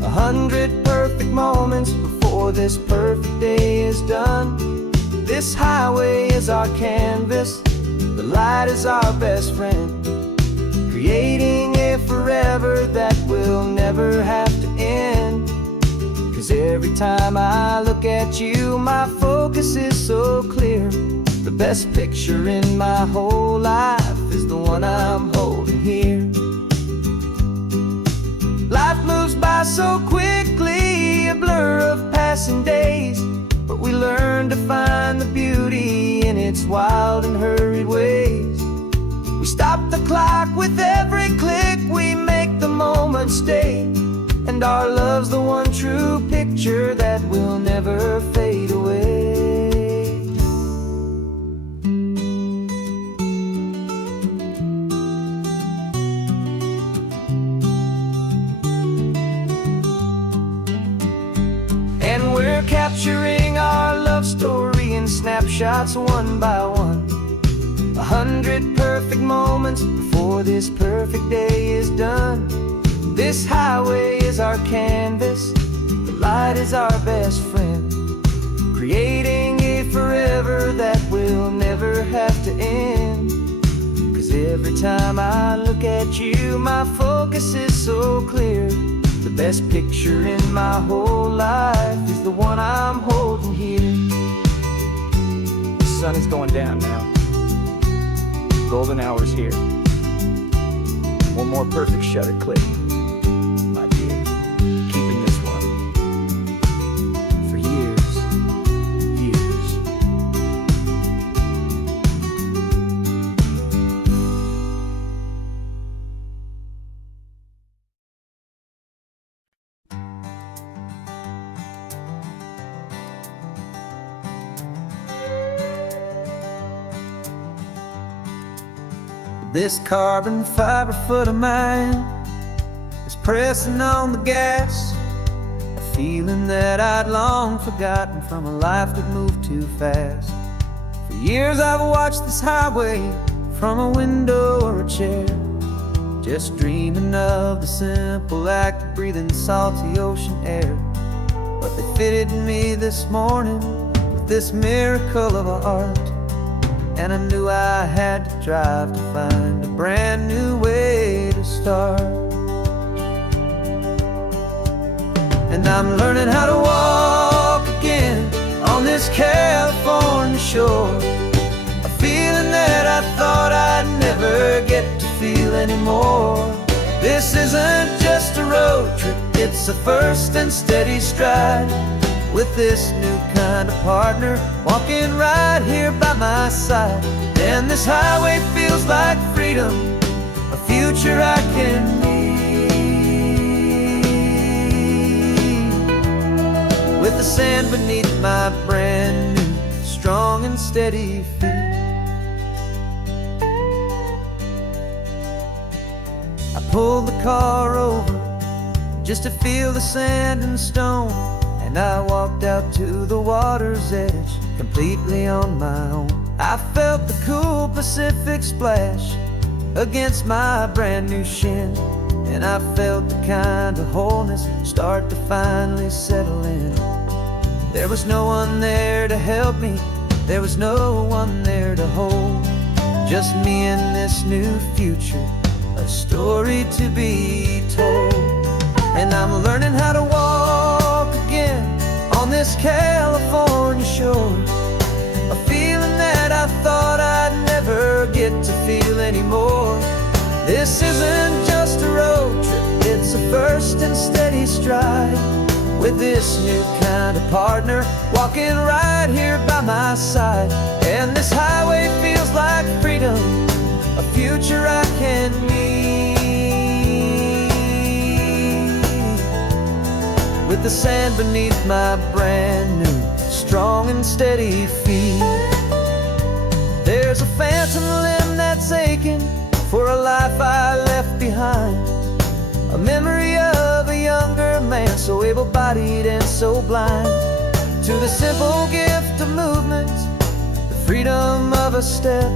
100 perfect moments before this perfect day is done. This highway is our canvas, the light is our best friend, creating a forever that will never have to end. 'Cause every time I look at you, my focus is so clear. The best picture in my whole life is the one I'm holding here. Life moves by so quickly, a blur of passing days, but we learn to find the beauty in its wild and hurried ways. We stop the clock with every click, we make the moment stay, and our love's the one true picture that will never fade away. And we're capturing our love story in snapshots one by one. 100 perfect moments before this perfect day is done. This highway is our canvas, the light is our best friend, creating a forever that will never have to end. 'Cause every time I look at you, my focus is so clear. The best picture in my whole life is the one I'm holding here. The sun is going down now. Golden hour's here. One more perfect shutter click. Keeping this one for years, years. This carbon fiber foot of mine is pressing on the gas, a feeling that I'd long forgotten from a life that moved too fast. For years I've watched this highway from a window or a chair, just dreaming of the simple act of breathing salty ocean air. But they fitted me this morning with this miracle of art, and I knew I had to drive to find a brand new way to start. And I'm learning how to walk again on this California shore, a feeling that I thought I'd never get to feel anymore. This isn't just a road trip, it's a first and steady stride with this new kind of partner walking right here by my side. And this highway feels like freedom, a future I can need, with the sand beneath my brand new strong and steady feet. I pulled the car over just to feel the sand and stone, and I walked out to the water's edge completely on my own. I felt the cool Pacific splash against my brand new shin, and I felt the kind of wholeness start to finally settle in. There was no one there to help me, there was no one there to hold, just me and this new future, a story to be told. And I'm learning how to walk again on this California shore, a feeling that I thought I'd never get to feel anymore. This isn't just a road trip, it's a first and steady stride, with this new kind of partner walking right here by my side. And this highway feels like freedom, a future I can need, with the sand beneath my brand new strong and steady feet. There's a phantom limb that's aching for a life I left behind, a memory of a younger man so able-bodied and so blind, to the simple gift of movement, the freedom of a step,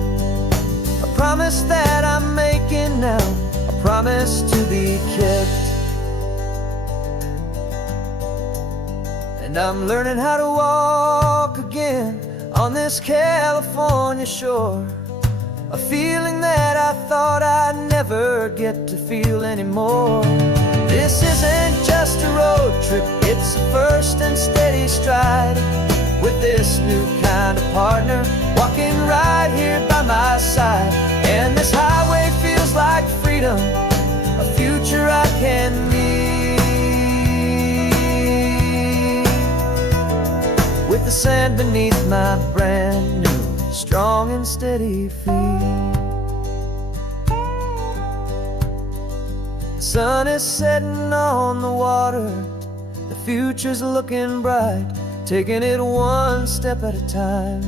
a promise that I'm making now, a promise to be kept. And I'm learning how to walk again on this California shore, a feeling that I thought I'd never get to feel anymore. This isn't just a road trip, it's a first and steady stride, with this new kind of partner walking right here by my side. And this highway feels like freedom, a future I can need, with the sand beneath my brand new strong and steady feet. The sun is setting on the water, the future's looking bright, taking it one step at a time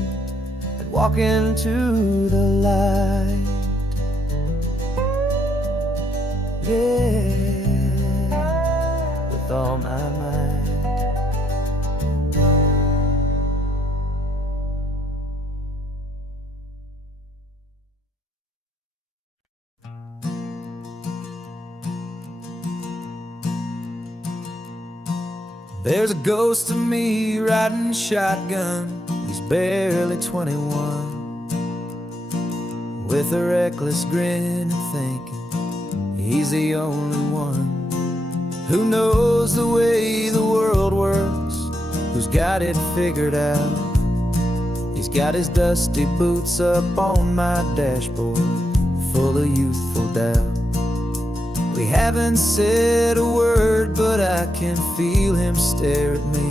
and walking to the light. Yeah, with all my might. There's a ghost of me riding shotgun, he's barely 21, with a reckless grin and thinking he's the only one who knows the way the world works, who's got it figured out. He's got his dusty boots up on my dashboard, full of youthful doubt. We haven't said a word, but I can feel him stare at me,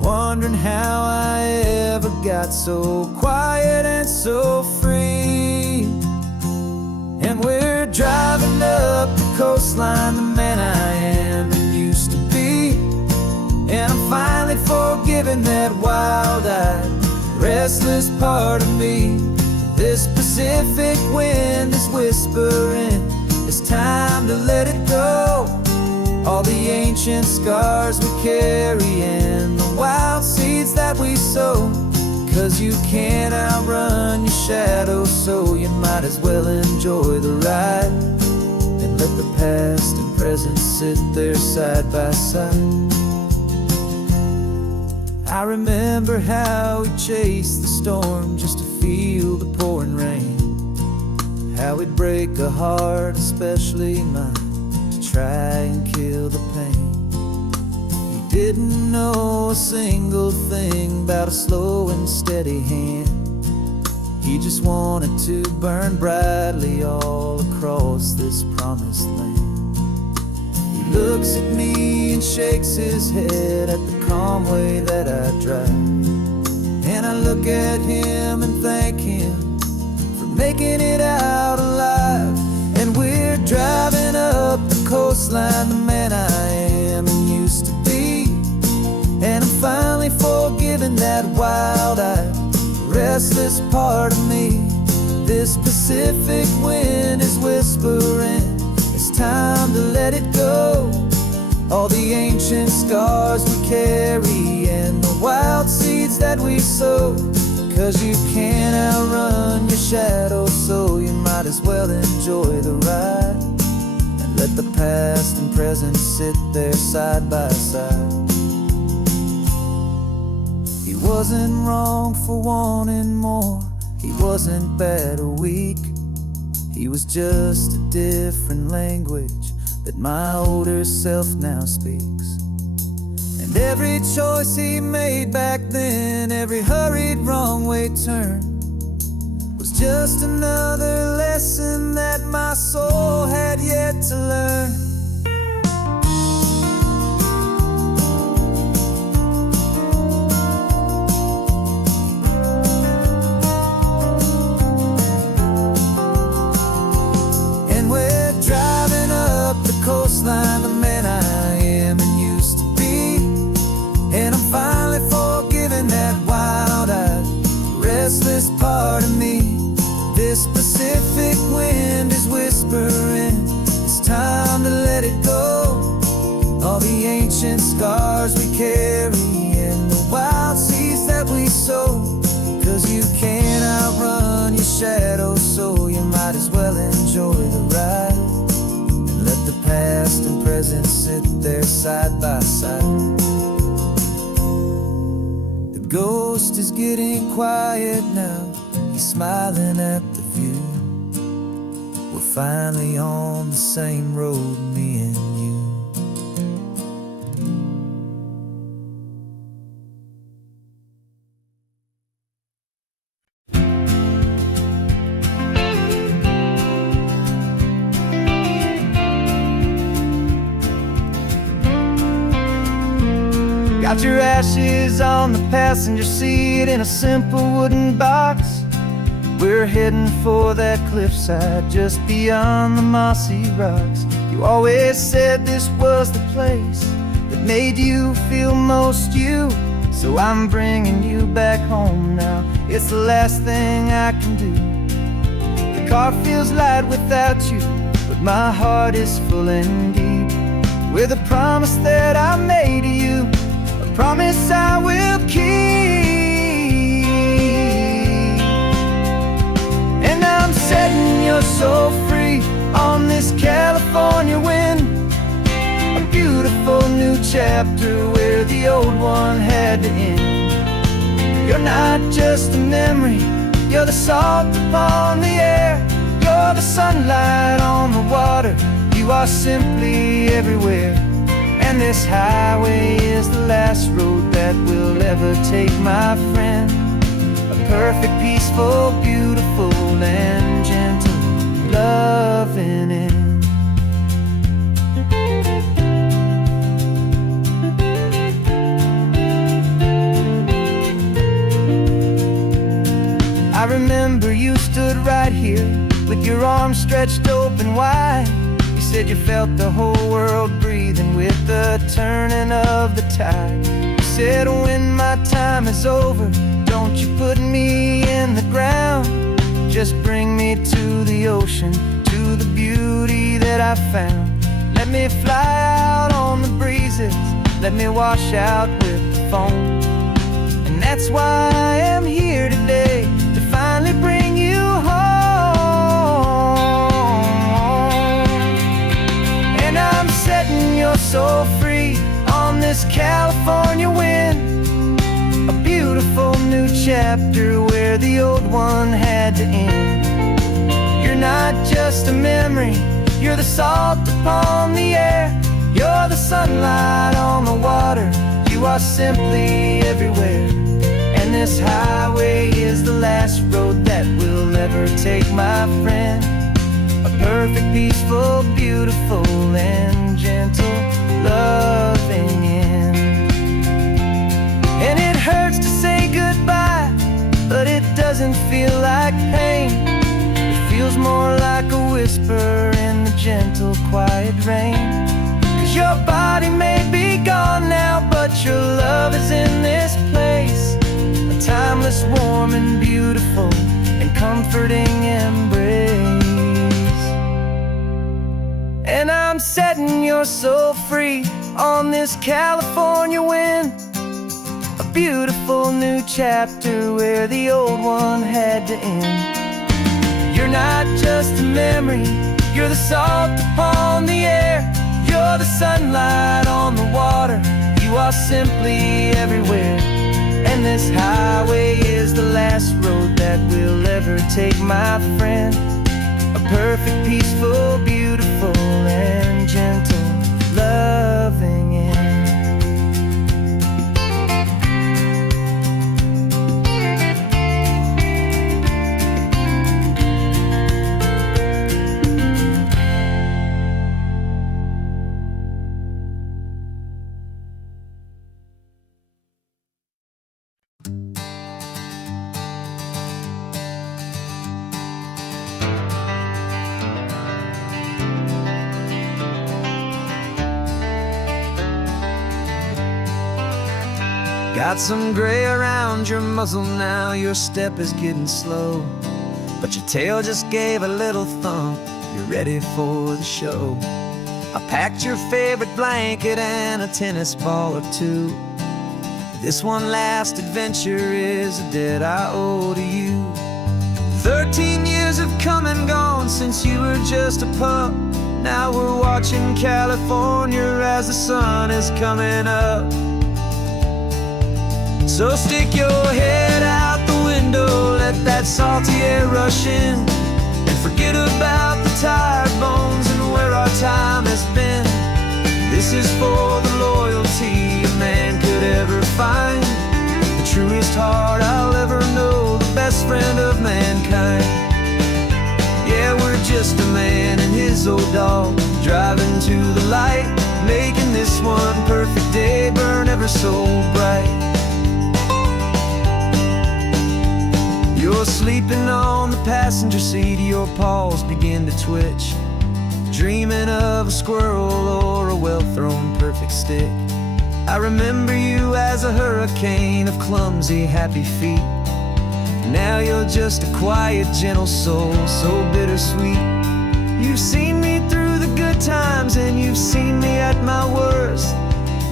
wondering how I ever got so quiet and so free. And we're driving up the coastline, the man I am and used to be, and I'm finally forgiving that wild-eyed, restless part of me. This Pacific wind is whispering, it's time to let it go. All the ancient scars we carry and the wild seeds that we sow, 'cause you can't outrun your shadow, so you might as well enjoy the ride and let the past and present sit there side by side. I remember how we chased the storm just to feel the pouring rain, how we'd break a heart, especially mine, to try and kill the pain. He didn't know a single thing about a slow and steady hand. He just wanted to burn brightly all across this promised land. He looks at me and shakes his head at the calm way that I drive. And I look at him and thank him for making it out alive. And we're driving up the coastline, the man I am and used to be. And I'm finally forgiving that wild-eyed, restless part of me. This Pacific wind is whispering, it's time to let it go. All the ancient scars we carry and the wild seeds that we sow. 'Cause you can't outrun your shadow, so you might as well enjoy the ride. And let the past and present sit there side by side. He wasn't wrong for wanting more, he wasn't bad or weak. He was just a different language that my older self now speaks. And every choice he made back then, every hurried wrong way turn, was just another lesson that my soul had yet to learn. Coastline, the man I am and used to be. And I'm finally forgiving that wild-eyed, restless part of me. This Pacific wind is whispering, it's time to let it go. All the ancient scars we carry and the wild seeds that we sow. 'Cause you can't outrun your shadow, so you might as well enjoy the ride. Let the past and present sit there side by side. The ghost is getting quiet now, he's smiling at the view. We're finally on the same road, me and you. Got your ashes on the passenger seat in a simple wooden box. We're heading for that cliffside just beyond the mossy rocks. You always said this was the place that made you feel most you. So I'm bringing you back home now, it's the last thing I can do. The car feels light without you, but my heart is full and deep with a promise that I made to you, promise I will keep. And I'm setting your soul free on this California wind, a beautiful new chapter where the old one had to end. You're not just a memory, you're the salt upon the air, you're the sunlight on the water, you are simply everywhere. And this highway is the last road that we'll ever take, my friend. A perfect, peaceful, beautiful, and gentle loving end. I remember you stood right here with your arms stretched open wide. Said you felt the whole world breathing with the turning of the tide. You said when my time is over, don't you put me in the ground, just bring me to the ocean, to the beauty that I found. Let me fly out on the breezes, let me wash out with the foam. And that's why I am here today, to finally bring you home. Setting your soul free on this California wind, a beautiful new chapter where the old one had to end. You're not just a memory, you're the salt upon the air, you're the sunlight on the water, you are simply everywhere. And this highway is the last road that we'll ever take, my friend. A perfect, peaceful, beautiful, and gentle loving gentle, quiet rain. 'Cause your body may be gone now, but your love is in this place. A timeless, warm and beautiful and comforting embrace. And I'm setting your soul free on this California wind. A beautiful new chapter where the old one had to end. You're not just a memory, you're the salt upon the air. You're the sunlight on the water, you are simply everywhere. And this highway is the last road that we'll ever take, my friend. A perfect, peaceful, beautiful, and gentle, loving end. Got some gray around your muzzle now, your step is getting slow, but your tail just gave a little thump, you're ready for the show. I packed your favorite blanket and a tennis ball or two. This one last adventure is a debt I owe to you. 13 years have come and gone since you were just a pup. Now we're watching California as the sun is coming up. So stick your head out the window, let that salty air rush in, and forget about the tired bones and where our time has been. This is for the loyalty a man could ever find, the truest heart I'll ever know, the best friend of mankind. Yeah, we're just a man and his old dog, driving to the light, making this one perfect day burn ever so bright. You're sleeping on the passenger seat, your paws begin to twitch, dreaming of a squirrel or a well-thrown perfect stick. I remember you as a hurricane of clumsy, happy feet. Now you're just a quiet, gentle soul, so bittersweet. You've seen me through the good times and you've seen me at my worst.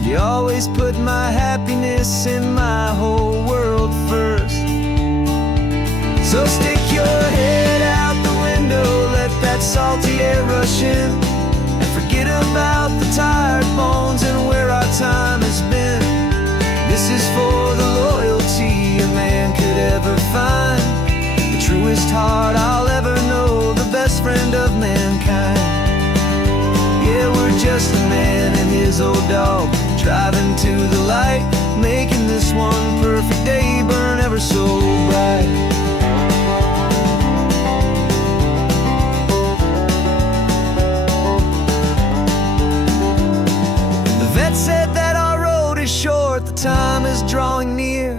You always put my happiness in my whole world first. So stick your head out the window, let that salty air rush in, and forget about the tired bones and where our time has been. This is for the loyalty a man could ever find, the truest heart I'll ever know, the best friend of mankind. Yeah, we're just a man and his old dog, driving to the light, making this one perfect day burn ever so bright. Said that our road is short, the time is drawing near,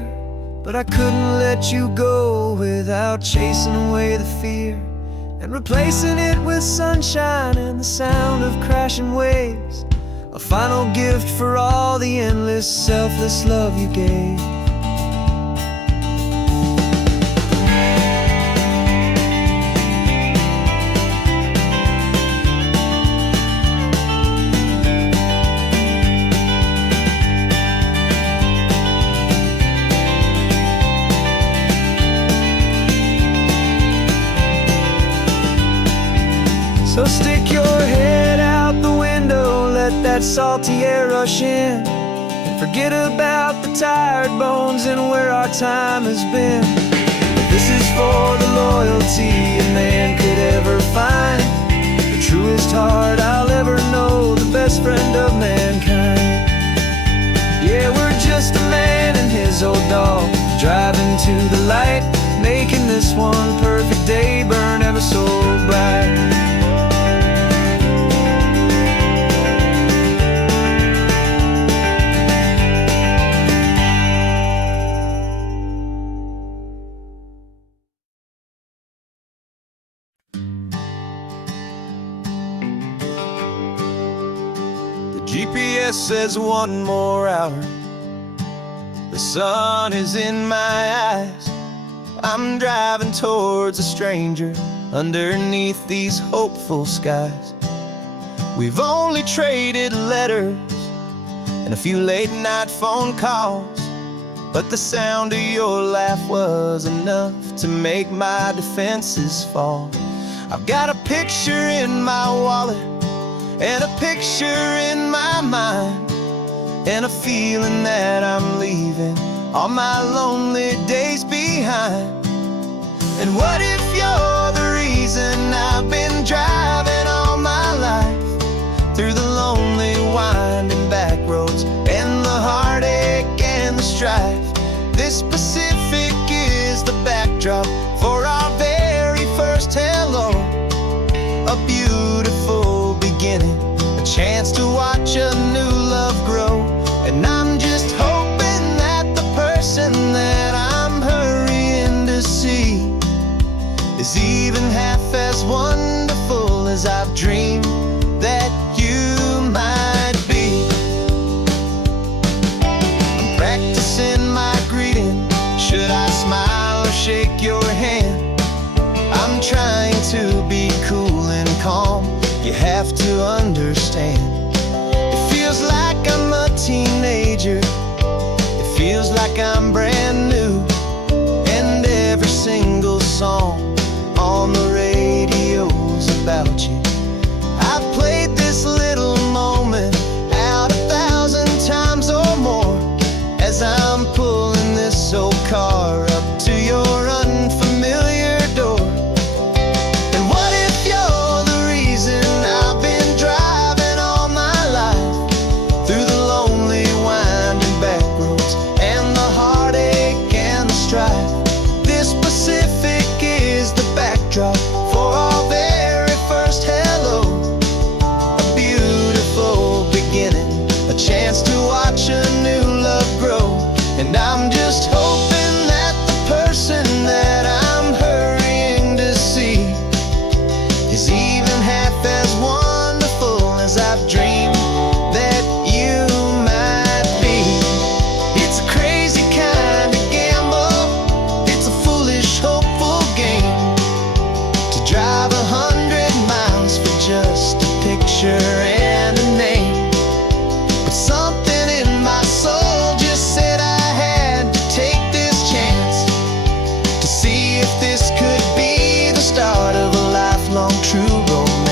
but I couldn't let you go without chasing away the fear and replacing it with sunshine and the sound of crashing waves, a final gift for all the endless, selfless love you gave. So stick your head out the window, let that salty air rush in, and forget about the tired bones and where our time has been. This is for the loyalty a man could ever find, the truest heart I'll ever know, the best friend of mankind. Yeah, we're just a man and his old dog, driving to the light, making this one perfect day burn ever so bright. GPS says one more hour. The sun is in my eyes. I'm driving towards a stranger underneath these hopeful skies. We've only traded letters and a few late night phone calls, but the sound of your laugh was enough to make my defenses fall. I've got a picture in my wallet and a picture in my mind, and a feeling that I'm leaving all my lonely days behind. And what if you're the reason I've been driving all my life, through the lonely winding back roads and the heartache and the strife? This Pacific is the backdrop for our very first hello. A beautiful beginning, a chance to watch a new love grow. And I'm just hoping that the person that I'm hurrying to see is even half as wonderful as I've dreamed that you might be. I'm practicing my greeting. Should I smile or shake your hand? I'm trying to be cool and calm. You have to understand. It feels like I'm a teenager. It feels like I'm brand new. And every single song on the radio's about you. I've played this little moment out 1,000 times or more, as I'm pulling this old car up to your unfamiliar door. And what if you're the reason I've been driving all my life, through the lonely winding back roads and the heartache and the strife? This Pacific is the backdrop for our very first hello. A beautiful beginning, a chance to watch a new love grow. And I'm just hoping that the person that I'm hurrying to see is even half as wonderful as I've dreamed that you might be. It's a crazy kind of gamble. It's a foolish, hopeful game to drive 100 miles for just a picture and a name. But something in my soul just said I had to take this chance to see if this could be the start of a lifelong true romance.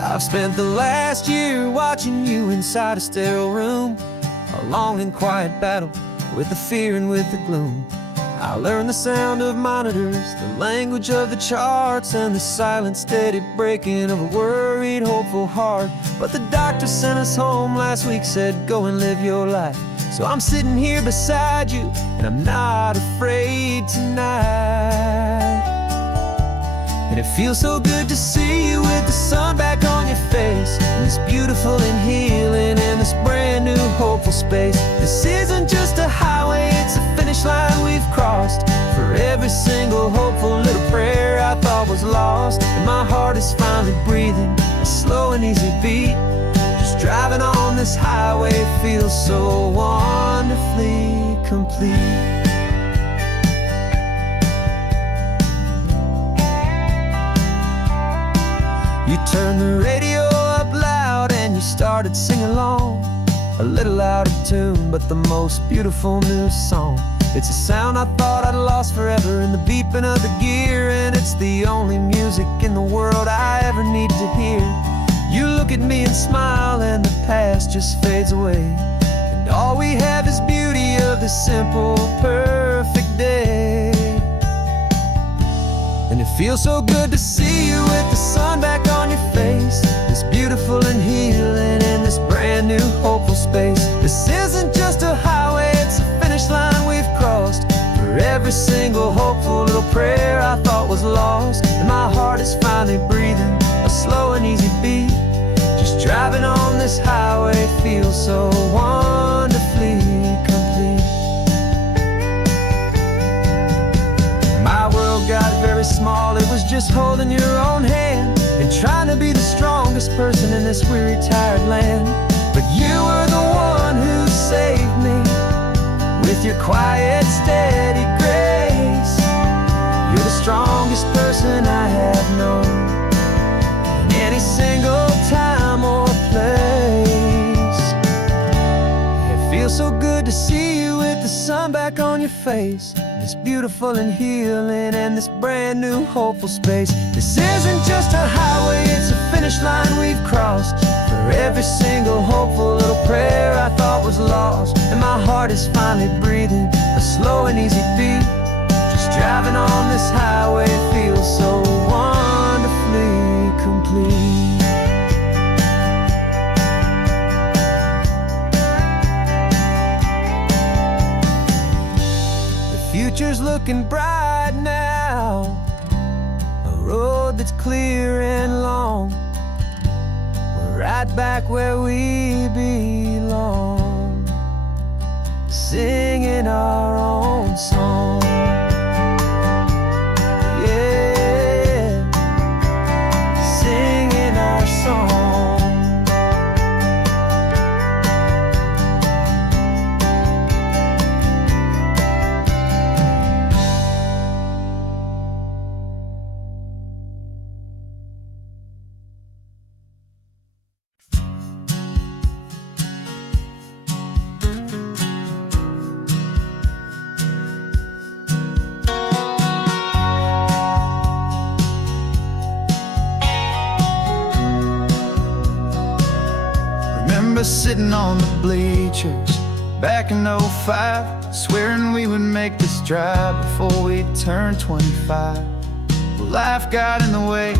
I've spent the last year watching you inside a sterile room, a long and quiet battle with the fear and with the gloom. I learned the sound of monitors, the language of the charts, and the silent, steady breaking of a worried, hopeful heart. But the doctor sent us home last week, said go and live your life. So I'm sitting here beside you, and I'm not afraid tonight. And it feels so good to see you with the sun back on your face, and this beautiful and healing in this brand new hopeful space. This isn't just a highway, it's a finish line we've crossed. For every single hopeful little prayer I thought was lost, and my heart is finally breathing a slow and easy beat. Just driving on this highway feels so wonderfully complete. You turned the radio up loud and you started singing along, a little out of tune, but the most beautiful new song. It's a sound I thought I'd lost forever in the beeping of the gear, and it's the only music in the world I ever need to hear. You look at me and smile, and the past just fades away, and all we have is beauty of this simple, perfect day. And it feels so good to see you with the sun back on your face, this beautiful and healing in this brand new hopeful space. This isn't just a highway, it's a finish line we've crossed. For every single hopeful little thought was lost, and my heart is finally breathing a slow and easy beat. Just driving on this highway feels so wonderfully complete. My world got very small, it was just holding your own hand and trying to be the strongest person in this weary, tired land. But you were the one who saved me with your quiet, steady grace. You're the strongest person I have known in any single time or place. It feels so good to see you with the sun back on your face. It's beautiful and healing and this brand new hopeful space. This isn't just a highway, it's a finish line we've crossed. For every single hopeful little prayer I thought was lost, and my heart is finally breathing a slow and easy beat. Just driving on this highway feels so wonderfully complete. Future's looking bright now, a road that's clear and long. We're right back where we belong, singing our own song. Yeah, singing our song. Sitting on the bleachers back in '05, swearing we would make this drive before we turned 25. Well, life got in the way,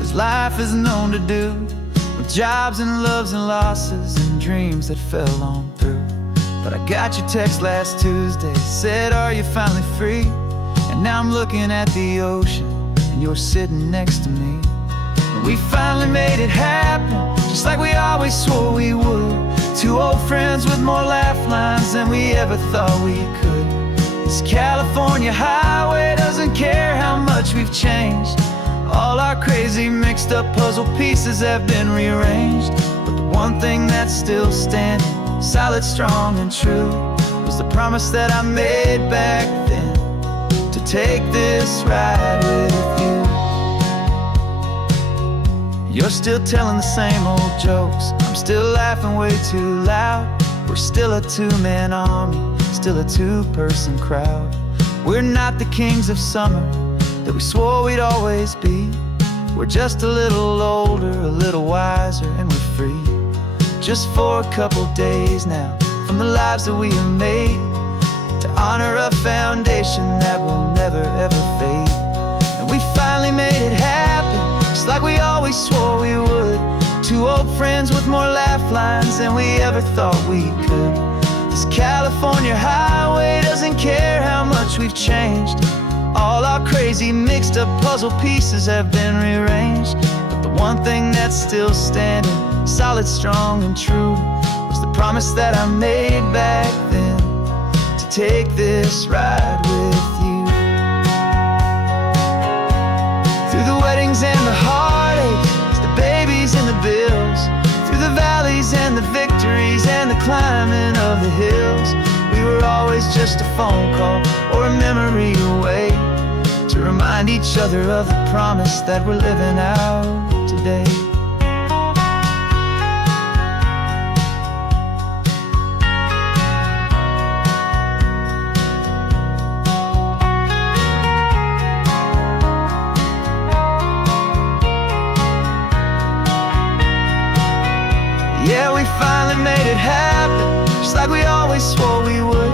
as life is known to do, with jobs and loves and losses and dreams that fell on through. But I got your text last Tuesday, said, are you finally free? And now I'm looking at the ocean, and you're sitting next to me. We finally made it happen, just like we always swore we would. Two old friends with more laugh lines than we ever thought we could. This California highway doesn't care how much we've changed. All our crazy mixed up puzzle pieces have been rearranged. But the one thing that's still standing, solid, strong and true, was the promise that I made back then, to take this ride with you. You're still telling the same old jokes, I'm still laughing way too loud. We're still a two-man army, still a two-person crowd. We're not the kings of summer that we swore we'd always be. We're just a little older, a little wiser, and we're free. Just for a couple days now, from the lives that we have made, to honor a foundation that will never ever fade. And we finally made it happen, just like we always swore we would. Two old friends with more laugh lines than we ever thought we could. This California highway doesn't care how much we've changed. All our crazy mixed up puzzle pieces have been rearranged. But the one thing that's still standing, solid, strong and true, was the promise that I made back then, to take this ride with you. Through the weddings and the heartaches, the babies and the bills, through the valleys and the victories and the climbing of the hills, we were always just a phone call or a memory away, to remind each other of the promise that we're living out today. Yeah, we finally made it happen, just like we always swore we would.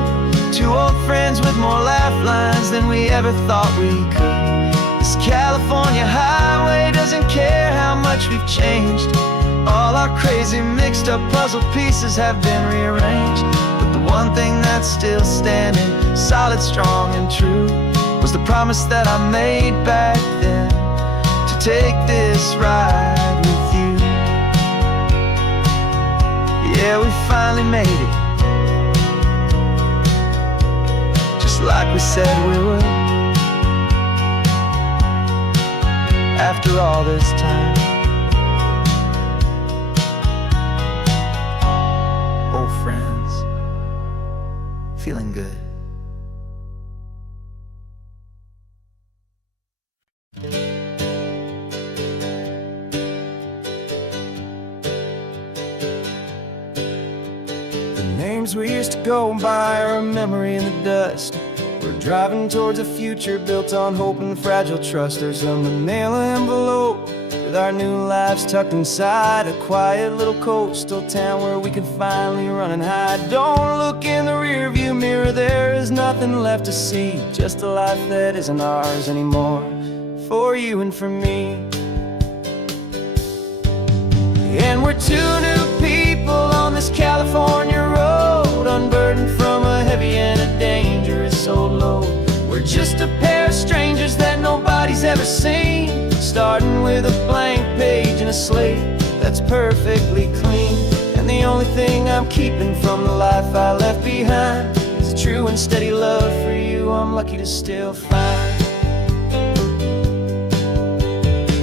Two old friends with more laugh lines than we ever thought we could. This California highway doesn't care how much we've changed. All our crazy mixed up puzzle pieces have been rearranged. But the one thing that's still standing, solid, strong and true, was the promise that I made back then, to take this ride with you. Yeah, we finally made it, just like we said we would. After all this time, old friends, feeling good. The names we used to go by are a memory in the dust. We're driving towards a future built on hope and fragile trust. There's a manila envelope with our new lives tucked inside, a quiet little coastal town where we can finally run and hide. Don't look in the rearview mirror, there is nothing left to see, just a life that isn't ours anymore, for you and for me. And we're two new people on this California road, unburdened from a heavy and a dangerous old load. We're just a pair of strangers that nobody's ever seen, starting with a blank page and a slate that's perfectly clean. And the only thing I'm keeping from the life I left behind is a true and steady love for you I'm lucky to still find.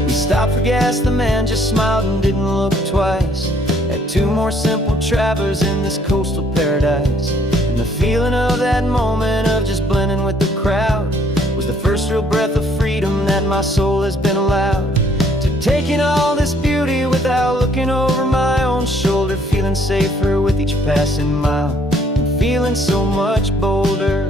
We stopped for gas, the man just smiled and didn't look twice. Had two more simple travelers in this coastal paradise. And the feeling of that moment of just blending with the crowd was the first real breath of freedom that my soul has been allowed to take in all this beauty without looking over my own shoulder, feeling safer with each passing mile and feeling so much bolder.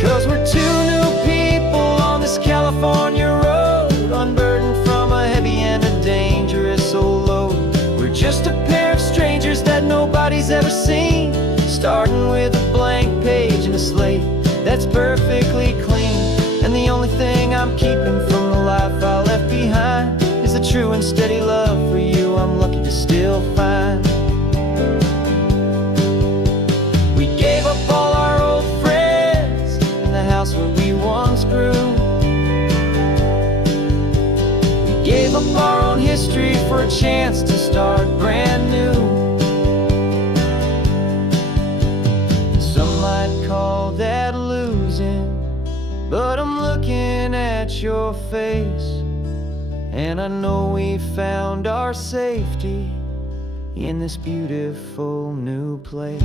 Cause we're two new people on this California road, unburdened from a heavy and a dangerous old load. We're just a pair of strangers that nobody's ever seen, starting with a blank page and a slate that's perfectly clean. And the only thing I'm keeping from the life I left behind is the true and steady love for you I'm lucky to still find. We gave up all our old friends in the house where we once grew. We gave up our own history for a chance to start brand new. Some might call that losing, but I'm looking at your face, and I know we found our safety in this beautiful new place.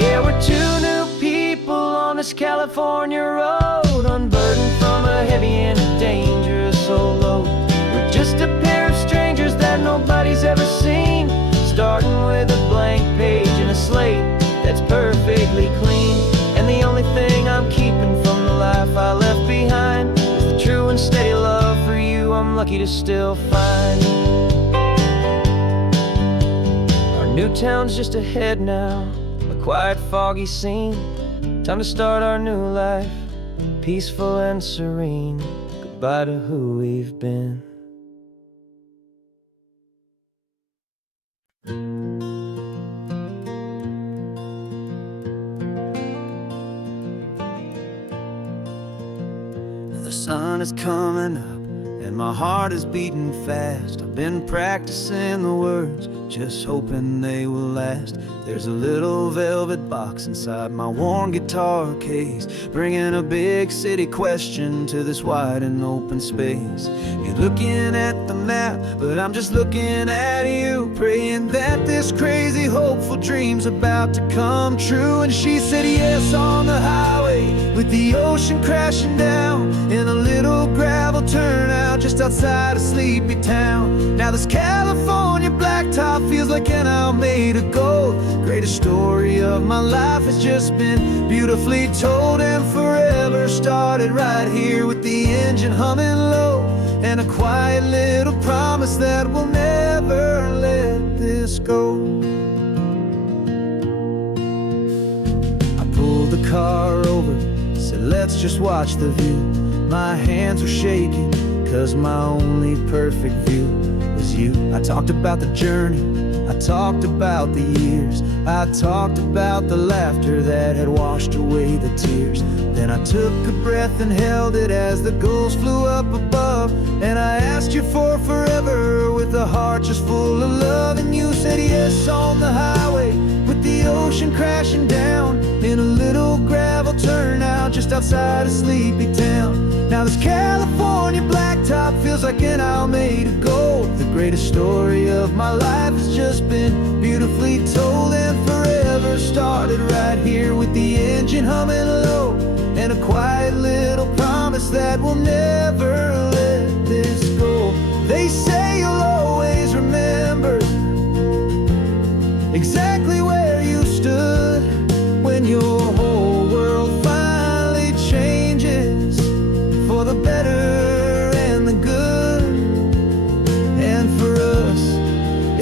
Yeah, we're two new people on this California road, unburdened from a heavy and a dangerous old load. We're just a pair of strangers that nobody's ever seen, starting with a blank page and a slate that's perfectly clean. And the only thing I'm keeping from the life I left behind is the true and steady love for you I'm lucky to still find. Our new town's just ahead now, a quiet, foggy scene. Time to start our new life, peaceful and serene. Goodbye to who we've been. The sun is coming up and my heart is beating fast. I've been practicing the words, just hoping they will last. There's a little velvet box inside my worn guitar case, bringing a big city question to this wide and open space. You're looking at the map, but I'm just looking at you, praying that this crazy hopeful dream's about to come true. And she said yes on the highway, with the ocean crashing down in a little gravel turnout just outside a sleepy town. Now this California blacktop feels like an isle made of gold. Greatest story of my life has just been beautifully told, and forever started right here with the engine humming low, and a quiet little promise that we'll never let this go. pulled the car over, said let's just watch the view. My hands were shaking, cause my only perfect view was you. I talked about the journey, I talked about the years, I talked about the laughter that had washed away the tears. Then I took a breath and held it as the gulls flew up above. And I asked you for forever with a heart just full of love. And you said yes on the highway with the ocean crashing down in a little gravel turnout just outside of Sleepy Town. Now this California blacktop feels like an Alameda Gold. The greatest story of my life has just been beautifully told. And forever started right here with the engine humming low, and a quiet little promise that we'll never let this go. They say you'll always remember exactly where you stood when your whole world finally changes for the better and the good. And for us,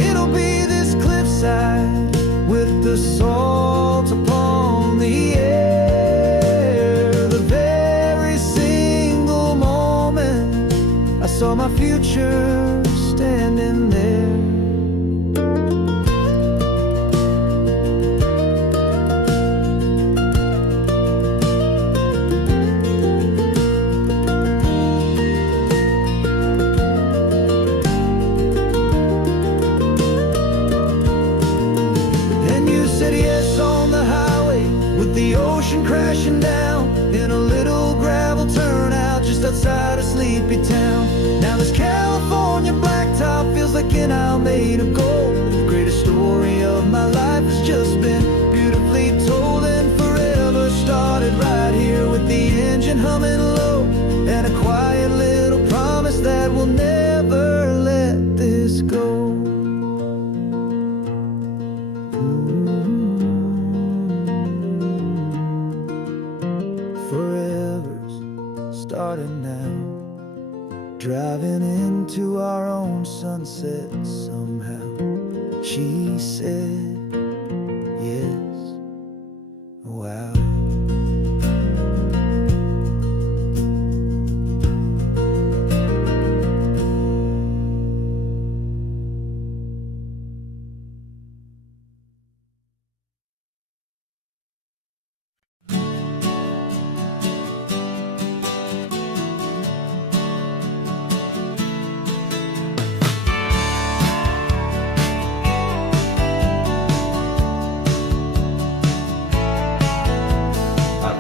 it'll be this cliffside with the salt upon the air. The very single moment I saw my future standing there. The ocean crashing down in a little gravel turnout just outside of Sleepy Town. Now this California blacktop feels like an Alameda Gold. The greatest story of my life has just been beautifully told. And forever started right here with the engine humming low, and a quiet little promise that we'll never let this go. Forever's started now, driving into our own sunset somehow. She said yes, wow.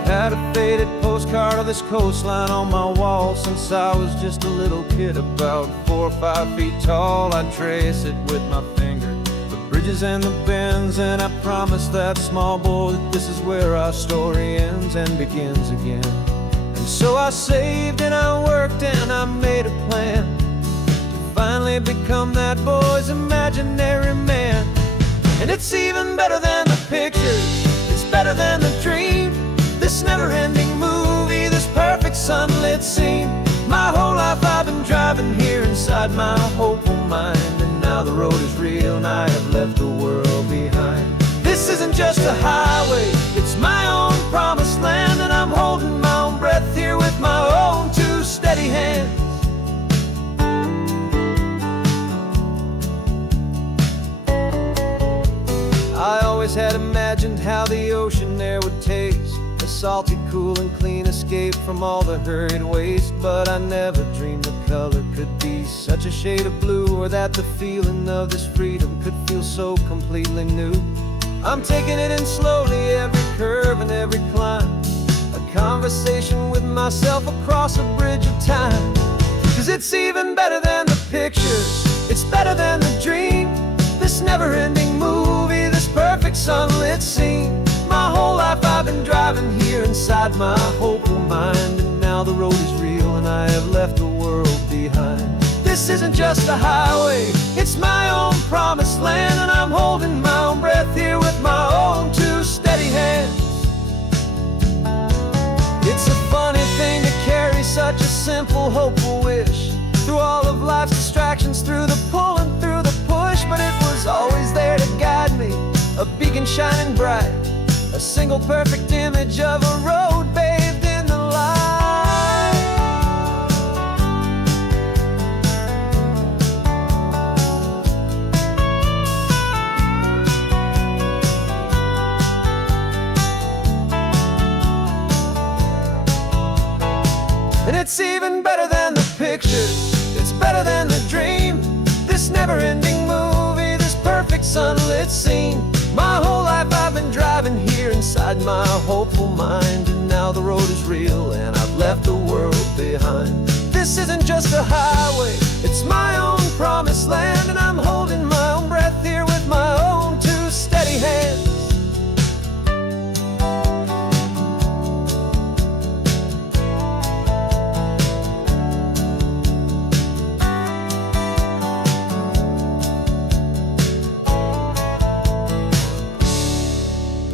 Had a faded postcard of this coastline on my wall since I was just a little kid, about 4 or 5 feet tall. I trace it with my finger, the bridges and the bends, and I promised that small boy that this is where our story ends and begins again. And so I saved and I worked and I made a plan to finally become that boy's imaginary man. And it's even better than the pictures, it's better than the dream, this never-ending movie, this perfect sunlit scene. My whole life I've been driving here inside my hopeful mind, and now the road is real and I have left the world behind. This isn't just a highway, it's my own promised land, and I'm holding my own breath here with my own two steady hands. I always had imagined how the ocean air would taste, a salty, cool and clean escape from all the hurried waste. But I never dreamed the color could be such a shade of blue, or that the feeling of this freedom could feel so completely new. I'm taking it in slowly, every curve and every climb, a conversation with myself across a bridge of time. Cause it's even better than the pictures, it's better than the dream, this never-ending movie, this perfect sunlit scene. My whole life I've been driving here inside my hopeful mind, and now the road is real and I have left the world behind. This isn't just a highway, it's my own promised land, and I'm holding my own breath here with my own two steady hands. It's a funny thing to carry such a simple, hopeful wish through all of life's distractions, through the pull and through the push. But it was always there to guide me, a beacon shining bright, a single perfect image of a road bathed in the light. And it's even better than the pictures, it's better than the dream. This never-ending movie, this perfect sunlit scene. My whole life I've been driving here inside my hopeful mind, and now the road is real and I've left the world behind. This isn't just a highway, it's my own promised land, and I'm holding my own breath here with my own two steady hands.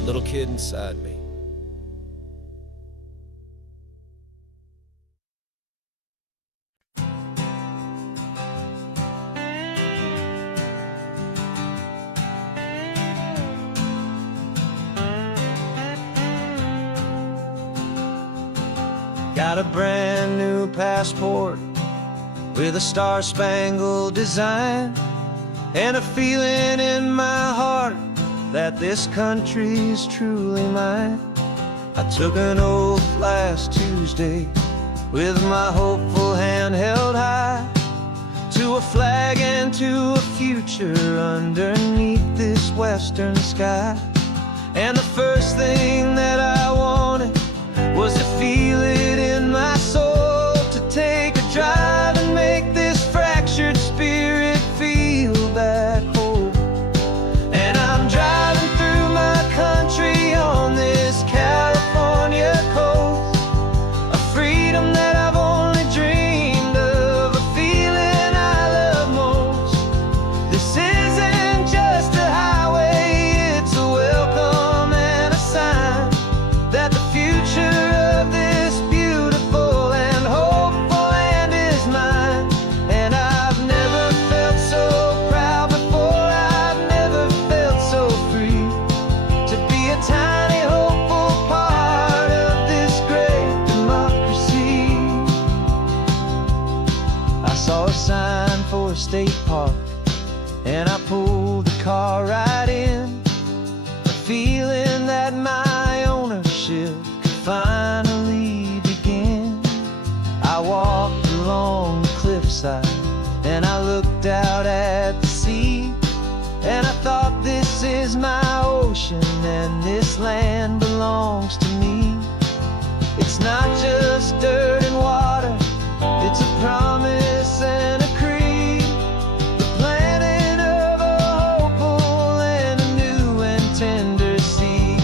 Little kid inside me. Got a brand new passport with a star-spangled design, and a feeling in my heart that this country's truly mine. I took an oath last Tuesday with my hopeful hand held high, to a flag and to a future underneath this western sky. And the first thing that I wanted was to feel it in my soul, to take a drive and make this fractured spirit feel back home. And I'm driving through my country on this California coast, a freedom that I've only dreamed of, a feeling I love most. This isn't just a highway, it's a welcome and a sign that the future of this beautiful and hopeful land is mine. And I've never felt so proud before, I've never felt so free, to be a tiny hopeful part of this great democracy. I saw a sign for a state park, and I pulled the car right in, a feeling that my ownership could finally begin. I walked along the cliffside and I looked out at the sea, and I thought, this is my ocean and this land belongs to me. It's not just dirt and water, it's a promise and a creed, the planting of a hopeful and a new and tender seed.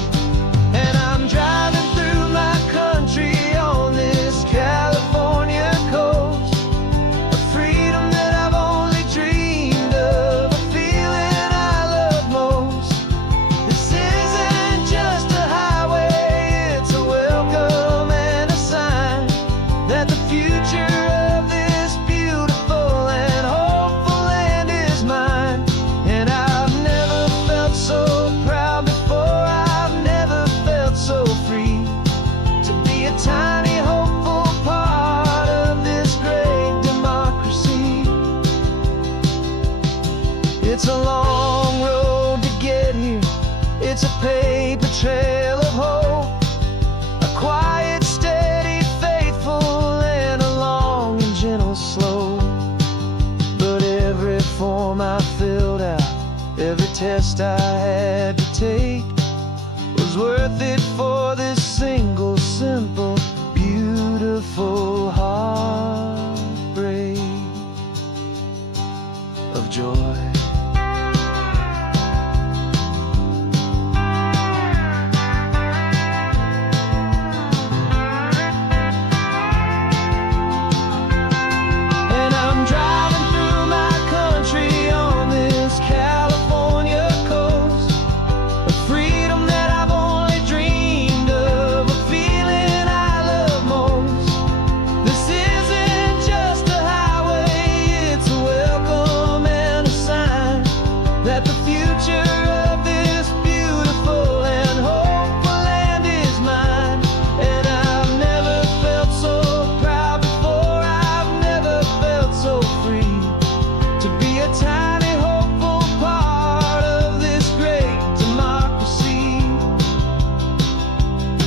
And I'm driving through my country on this California coast, a freedom that I've only dreamed of, a feeling I love most. This isn't just a highway, it's a welcome and a sign that the future of this beautiful and hopeful land is mine. And I've never felt so proud before, I've never felt so free, to be a tiny hopeful part of this great democracy. It's a long road to get here, it's a paper trail of hope, a quiet, steady, faithful, and a long and gentle slope. But every form I filled out, every test I had to take, was worth it for this single, simple, beautiful heartbreak of joy. And I'm driving through my country on this California coast,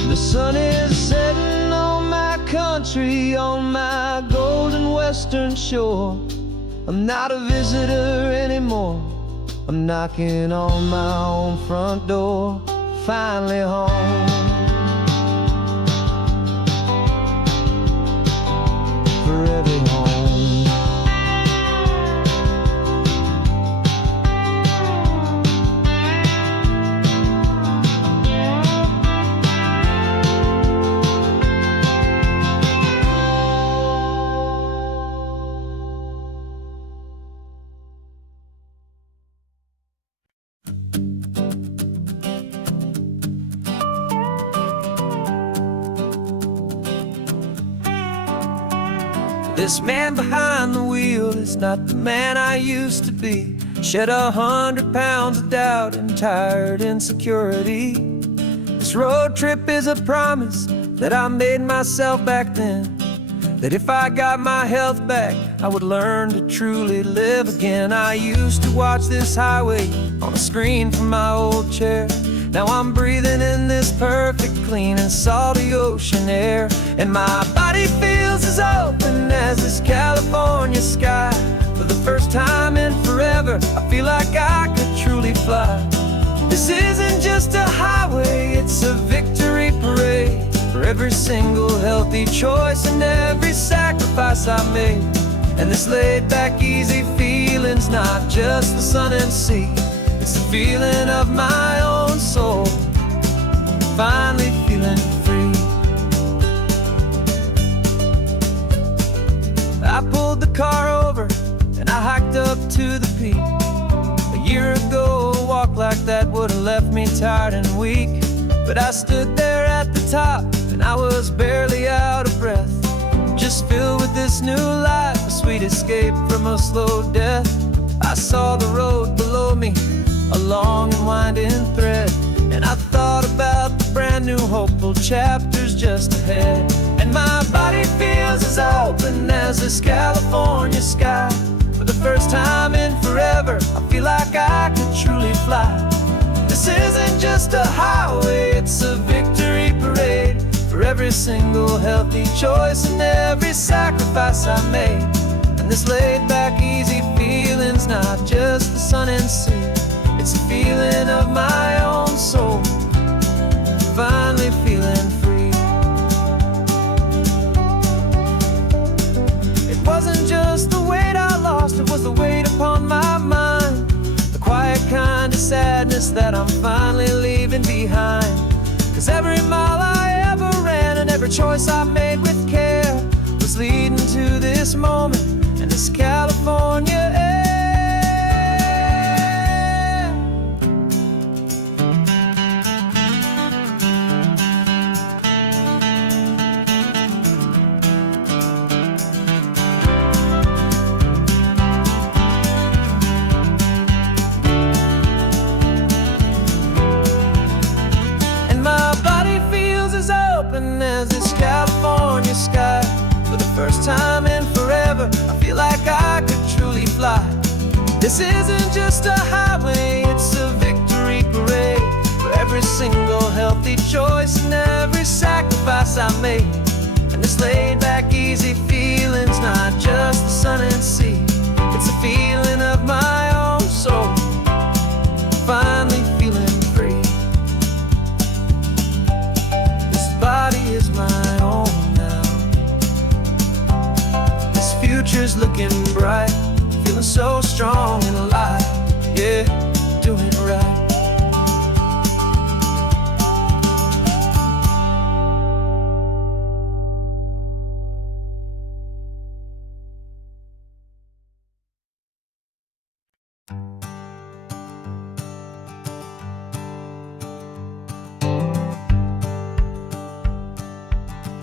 The sun is setting on my country, on my golden western shore. I'm not a visitor anymore. I'm knocking on my own front door, finally home. Forever home. This man behind the wheel is not the man I used to be. Shed 100 pounds of doubt and tired insecurity. This road trip is a promise that I made myself back then, that if I got my health back, I would learn to truly live again. I used to watch this highway on a screen from my old chair. Now I'm breathing in this perfect, clean and salty ocean air. And my body feels as open as this California sky. For the first time in forever, I feel like I could truly fly. This isn't just a highway, it's a victory parade. For every single healthy choice and every sacrifice I made. And this laid back easy feeling's not just the sun and sea. It's the feeling of my own soul, finally feeling free. I pulled the car over and I hiked up to the peak. A year ago, a walk like that would have left me tired and weak. But I stood there at the top and I was barely out of breath, just filled with this new life, a sweet escape from a slow death. I saw the road below me, a long and winding thread, and I thought about the brand new hopeful chapters just ahead. And my body feels as open as this California sky. For the first time in forever, I feel like I could truly fly. This isn't just a highway, it's a victory parade. For every single healthy choice and every sacrifice I made. And this laid back easy feeling's not just the sun and sea. It's a feeling of my own soul, finally feeling free. It wasn't just the weight I lost, it was the weight upon my mind. The quiet kind of sadness that I'm finally leaving behind. 'Cause every mile I ever ran and every choice I made with care was leading to this moment and this California air. As this California sky. For the first time in forever, I feel like I could truly fly. This isn't just a highway, it's a victory parade. For every single healthy choice and every sacrifice I made. And this laid back easy feeling's not just the sun and sea. It's a feeling of my own soul, finally feeling free. Body is my own now. This future's looking bright, feeling so strong and alive. Yeah, doing it right.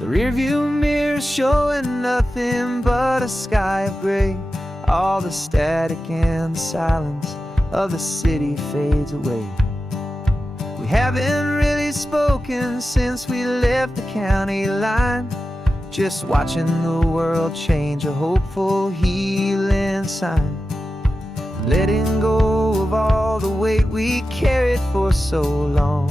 The rearview mirror showing nothing but a sky of gray. All the static and the silence of the city fades away. We haven't really spoken since we left the county line. Just watching the world change, a hopeful healing sign. Letting go of all the weight we carried for so long.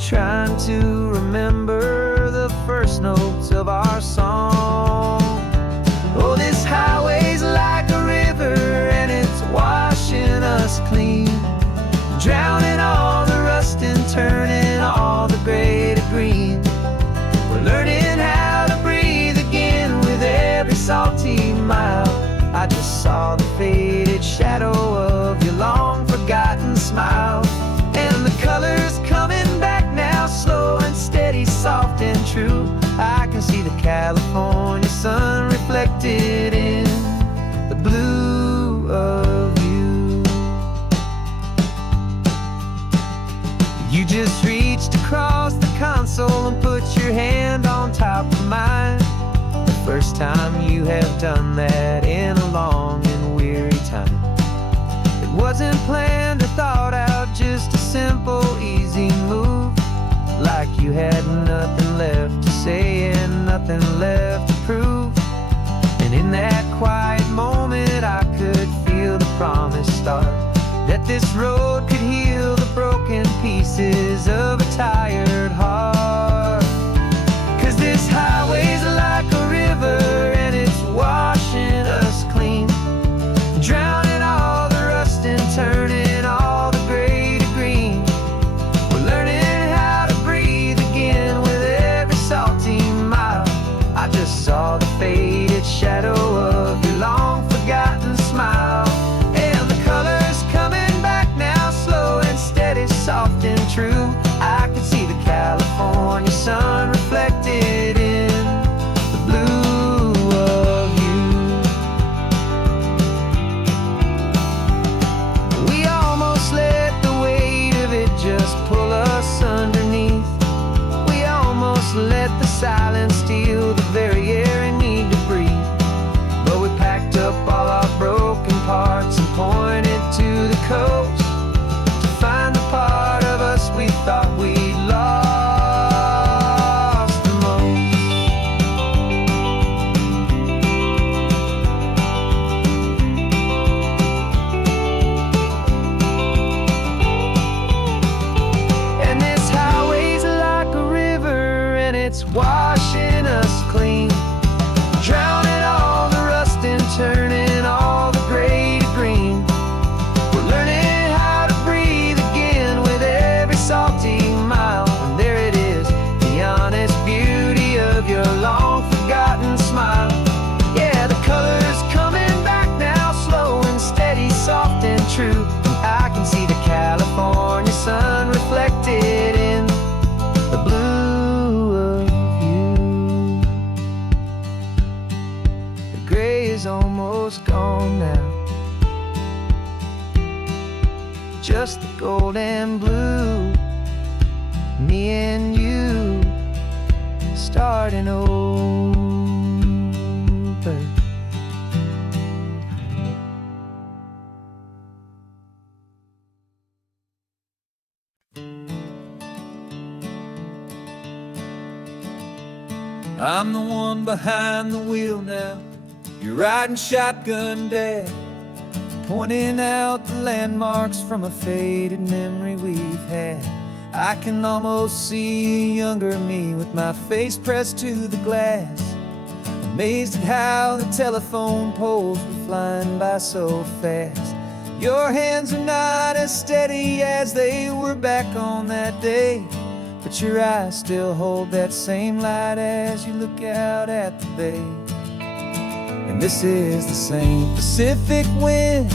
trying to remember the first notes of our song. Oh, this highway's like a river and it's washing us clean, drowning all the rust and turning all the gray to green. We're learning how to breathe again with every salty mile. I just saw the faded shadow of your long forgotten smile, and the colors coming back now, slow and steady, soft and true. I can see the California sun reflected in the blue of you. You just reached across the console and put your hand on top of mine. The first time you have done that in a long and weary time. It wasn't planned or thought out, just a simple, easy move. Like you had nothing left to say and nothing left to prove. And in that quiet moment I could feel the promise start, that this road could heal the broken pieces of a tired heart. 'Cause this highway's like a river and it's washing us clean, drowning all the rust and turning all the gray to green. We're learning how to breathe again with every salty mile. I just saw the faded shadow of your long forgotten smile, and the colors coming back now, slow and steady, soft and true. I can see the California sun reflected in the blue of you. We almost let the weight of it just pull us underneath. We almost let the silence steal the very air and need to breathe. But we packed up all our broken parts and pointed to the coast to find the part of us we thought we'd lost the most. And this highway's like a river and it's washing us clean, drowning all the rust and turning all the gray to green. We're learning how to breathe again with every salty mile. And there it is, the honest beauty of your long forgotten smile. Yeah, the colors coming back now, slow and steady, soft and true. I can see the California sun reflected in the blue of you. The gray is almost gone now, just the gold and blue. Me and you starting over. I'm the one behind the wheel now. You're riding shotgun, Dad, pointing out the landmarks from a faded memory we've had. I can almost see a younger me with my face pressed to the glass, amazed at how the telephone poles were flying by so fast. Your hands are not as steady as they were back on that day, but your eyes still hold that same light as you look out at the bay. And this is the same Pacific wind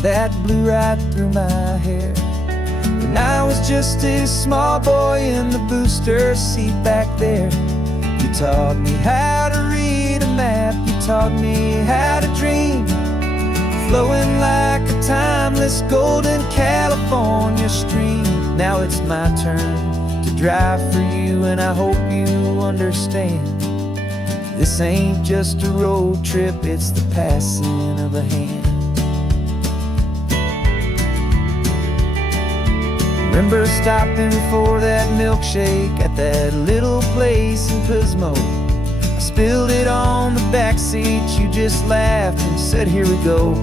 that blew right through my hair when I was just a small boy in the booster seat back there. You taught me how to read a map, you taught me how to dream, flowing like a timeless golden California stream. Now it's my turn to drive for you, and I hope you understand. This ain't just a road trip, it's the passing of a hand. Remember stopping for that milkshake at that little place in Pismo? I spilled it on the back seat, you just laughed and said, "Here we go."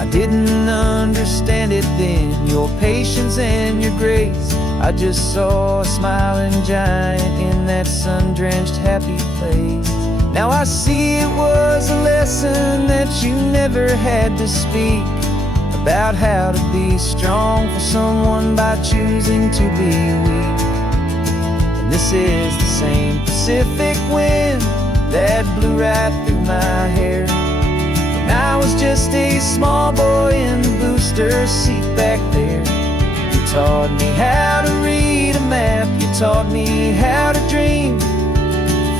I didn't understand it then, your patience and your grace I just saw a smiling giant in that sun-drenched happy place. Now I see it was a lesson that you never had to speak, about how to be strong for someone by choosing to be weak. And this is the same Pacific wind that blew right through my hair when I was just a small boy in the booster seat back there. You taught me how to read a map, you taught me how to dream,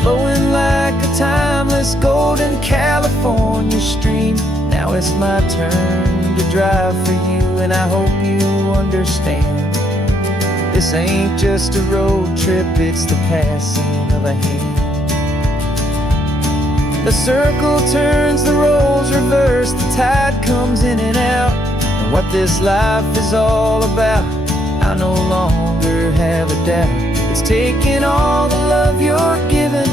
flowing like a timeless golden California stream. Now it's my turn to drive for you, and I hope you understand. This ain't just a road trip, it's the passing of a hand. The circle turns, the roles reverse, the tide comes in and out. And what this life is all about, I no longer have a doubt. It's taking all the love you're giving,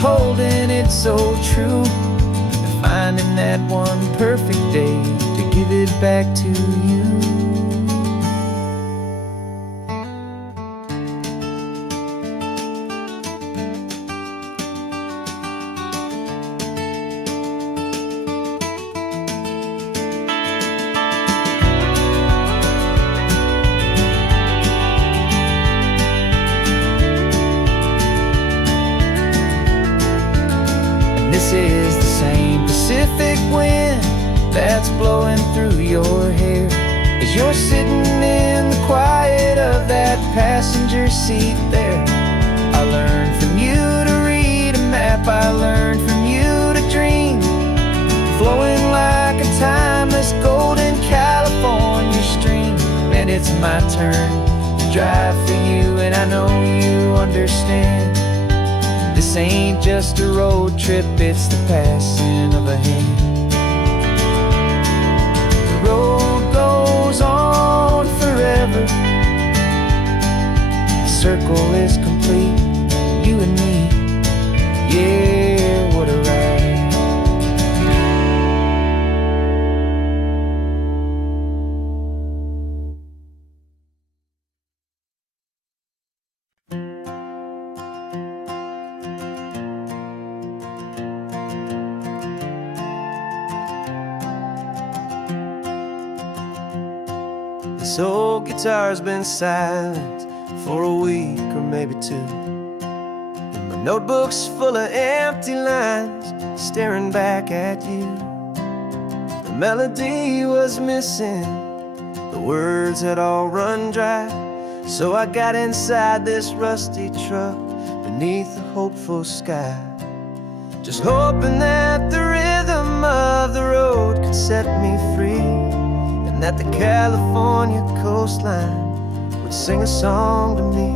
holding it so true, and finding that one perfect day to give it back to you. This is the same Pacific wind that's blowing through your hair as you're sitting in the quiet of that passenger seat there. I learned from you to read a map, I learned from you to dream, flowing like a timeless golden California stream. And it's my turn to drive for you, and I know you understand. This ain't just a road trip, it's the passing of a hand. The road goes on forever, the circle is complete, you and me, yeah, what a ride. This old guitar's been silent for a week or maybe two, and my notebook's full of empty lines staring back at you. The melody was missing, the words had all run dry, so I got inside this rusty truck beneath a hopeful sky, just hoping that the rhythm of the road could set me free, that the California coastline would sing a song to me.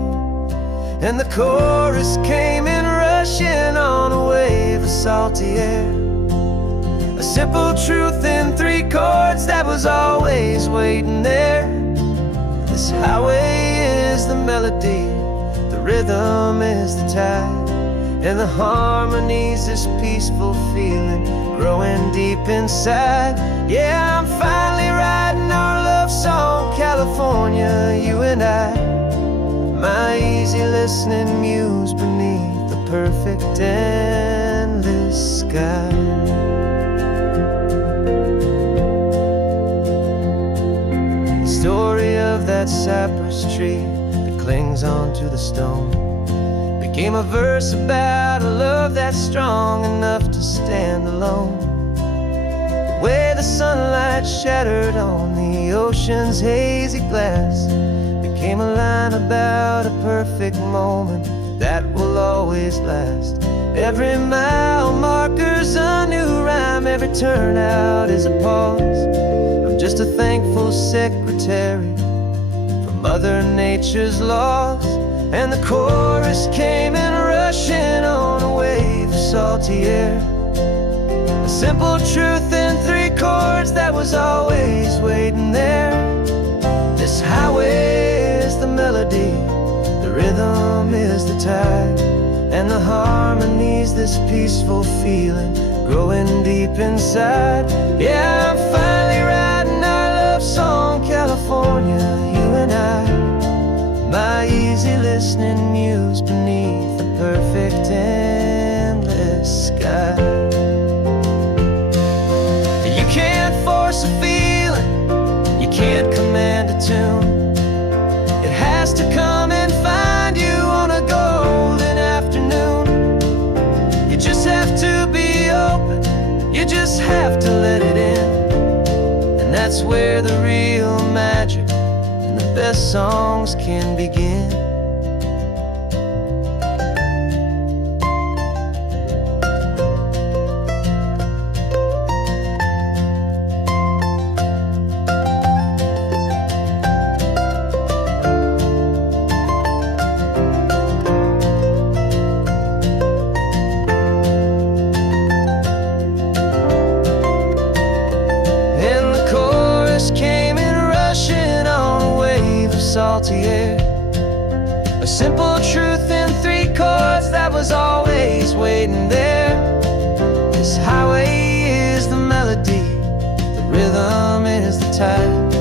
And the chorus came in rushing on a wave of salty air, a simple truth in 3 chords that was always waiting there. This highway is the melody, the rhythm is the tide, and the harmony's this peaceful feeling growing deep inside. Yeah, I'm finally writing our love song, California, you and I, my easy listening muse beneath the perfect endless sky. The story of that cypress tree that clings onto the stone became a verse about a love that's strong enough to stand alone. The way the sunlight shattered on the ocean's hazy glass became a line about a perfect moment that will always last. Every mile marker's a new rhyme, every turnout is a pause. I'm just a thankful secretary for Mother Nature's laws. And the chorus came in rushing on a wave of salty air, a simple truth in 3 chords that was always waiting there. This highway is the melody, the rhythm is the tide, and the harmony's this peaceful feeling growing deep inside. Yeah, I'm finally writing our love song, California, you and I, my easy listening muse beneath the perfect endless sky. You can't force a feeling, you can't command a tune. It has to come and find you on a golden afternoon. You just have to be open, you just have to let it in. And that's where the real magic and the best songs can begin. Salty air, a simple truth in 3 chords that was always waiting there. This highway is the melody, the rhythm is the tide,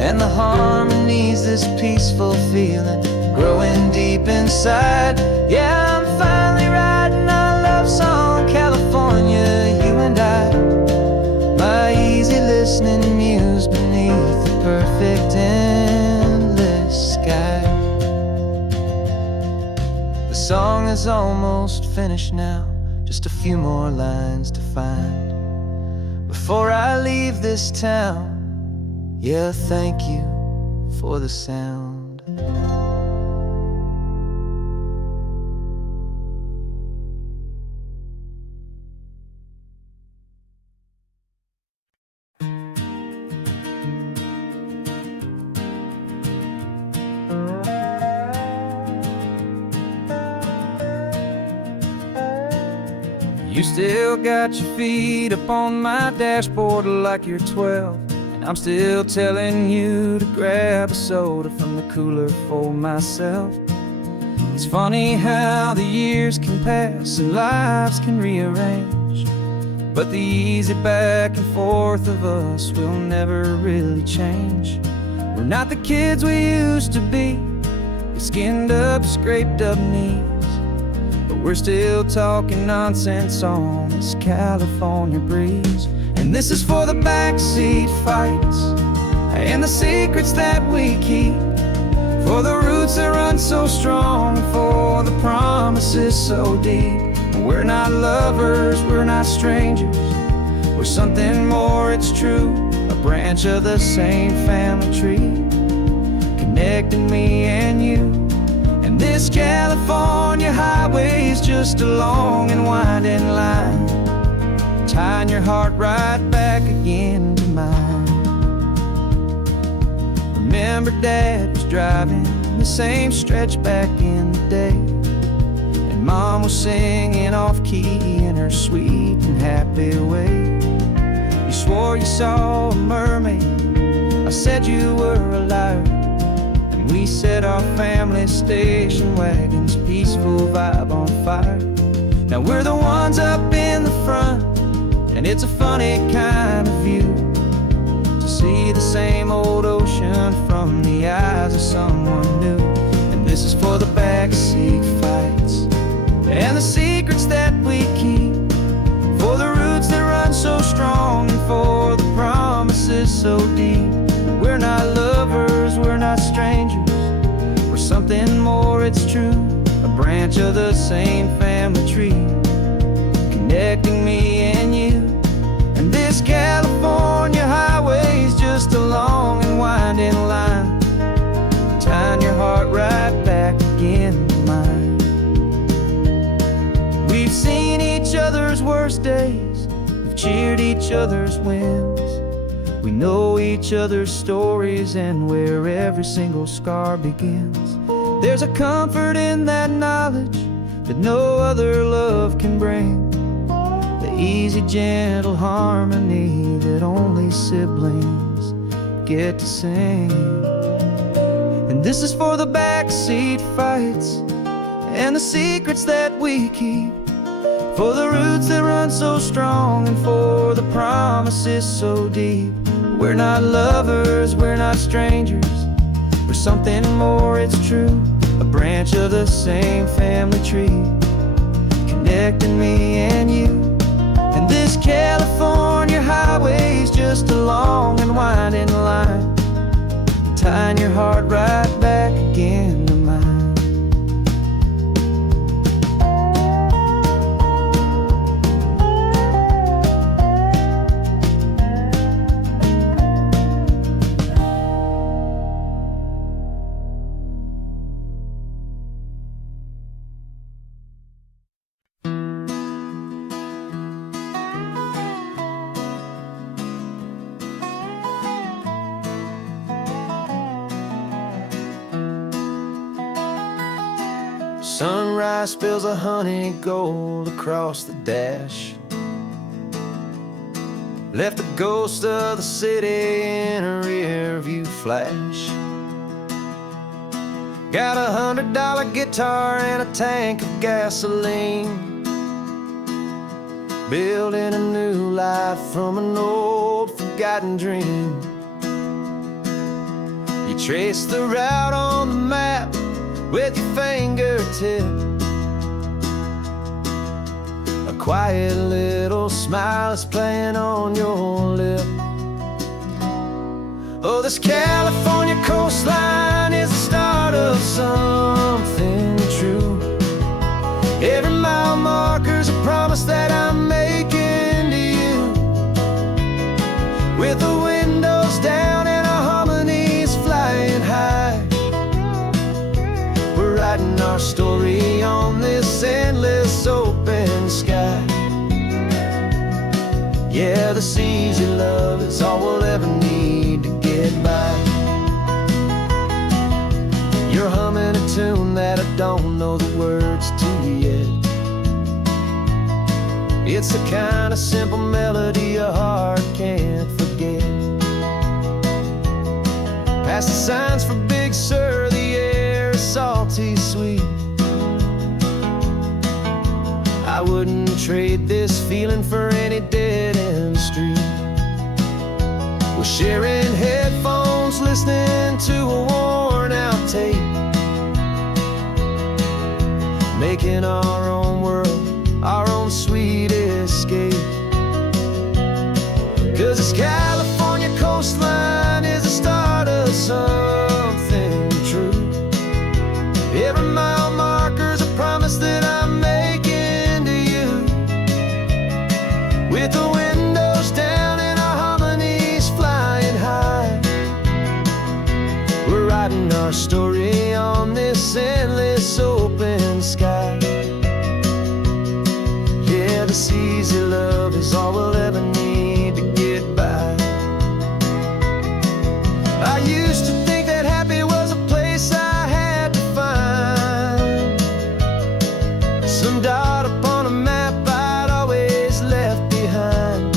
and the harmony's this peaceful feeling growing deep inside. Yeah, I'm finally writing our love song, California, you and I. My easy listening muse beneath the perfect sky. The song is almost finished now, just a few more lines to find before I leave this town. Yeah, thank you for the sound. You still got your feet up on my dashboard like you're 12, and I'm still telling you to grab a soda from the cooler for myself. It's funny how the years can pass and lives can rearrange, but the easy back and forth of us will never really change. We're not the kids we used to be, with skinned up, scraped up knees, but we're still talking nonsense on this California breeze. And this is for the backseat fights and the secrets that we keep, for the roots that run so strong, for the promises so deep. We're not lovers, we're not strangers, we're something more, it's true. A branch of the same family tree, connecting me and you. And this California highway is just a long and winding line, tying your heart right back again to mine. Remember Dad was driving the same stretch back in the day, and Mom was singing off-key in her sweet and happy way. You swore you saw a mermaid, I said you were a liar, and we set our family station wagon's peaceful vibe on fire. Now we're the ones up in the front, and it's a funny kind of view to see the same old ocean from the eyes of someone new. And this is for the backseat fights and the secrets that we keep, for the roots that run so strong, and for the promises so deep. We're not lovers, we're not strangers, we're something more, it's true. A branch of the same family tree, connecting me and you. And this California highway is just a long and winding line, tying your heart right back again to mine. We've seen each other's worst days, we've cheered each other's wins, we know each other's stories and where every single scar begins. There's a comfort in that knowledge that no other love can bring, the easy, gentle harmony that only siblings get to sing. And this is for the backseat fights and the secrets that we keep, for the roots that run so strong, and for the promises so deep. We're not lovers, we're not strangers, we're something more, it's true. A branch of the same family tree, connecting me and you. And this California highway's just a long and winding line, tying your heart right back again to mine. Sunrise spills a honey gold across the dash, left the ghost of the city in a rear view flash. Got a $100 guitar and a tank of gasoline, building a new life from an old forgotten dream. You trace the route on the map with your fingertip, a quiet little smile is playing on your lip. Oh, this California coastline is the start of something true. Every mile marker's a promise that I'm making to you, with the windows down and our harmonies flying high. We're writing our story on this endless open sky. Yeah, this easy love is all we'll ever need to get by. You're humming a tune that I don't know the words to yet. It's the kind of simple melody your heart can't forget. Past the signs for Big Sur, the air is salty sweet. I wouldn't trade this feeling for any dead-end street. We're sharing headphones, listening to a worn-out tape, making our own world, our own sweet escape. 'Cause this California coastline is the start of something true. Every mile marker's a promise that I'm making to you, with the windows down and our harmonies flying high. We're writing our story on this endless open sky. Yeah, this easy love is all we'll ever need to get by. I used to think that happy was a place I had to find, some dot upon a map I'd always left behind.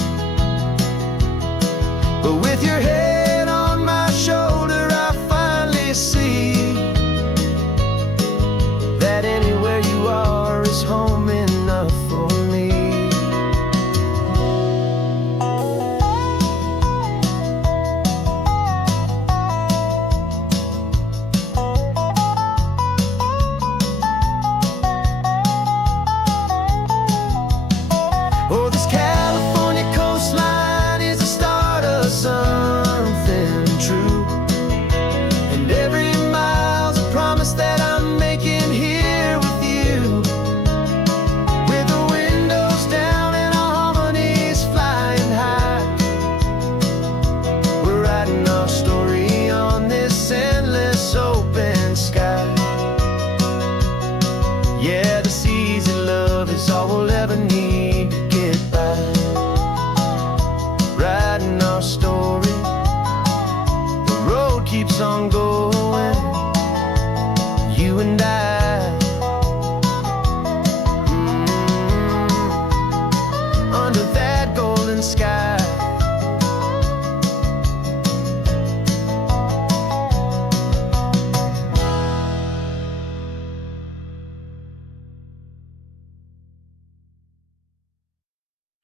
But with your head on my shoulder, I finally see that anywhere you are is home enough for me. Oh, this California coastline is the start of something true, and every mile's a promise that I'm making here with you, with the windows down and our harmonies flying high. We're writing our story on this endless open sky. Yeah, this easy love is all we'll ever need to get by. Writing our story, the road keeps on going. You and I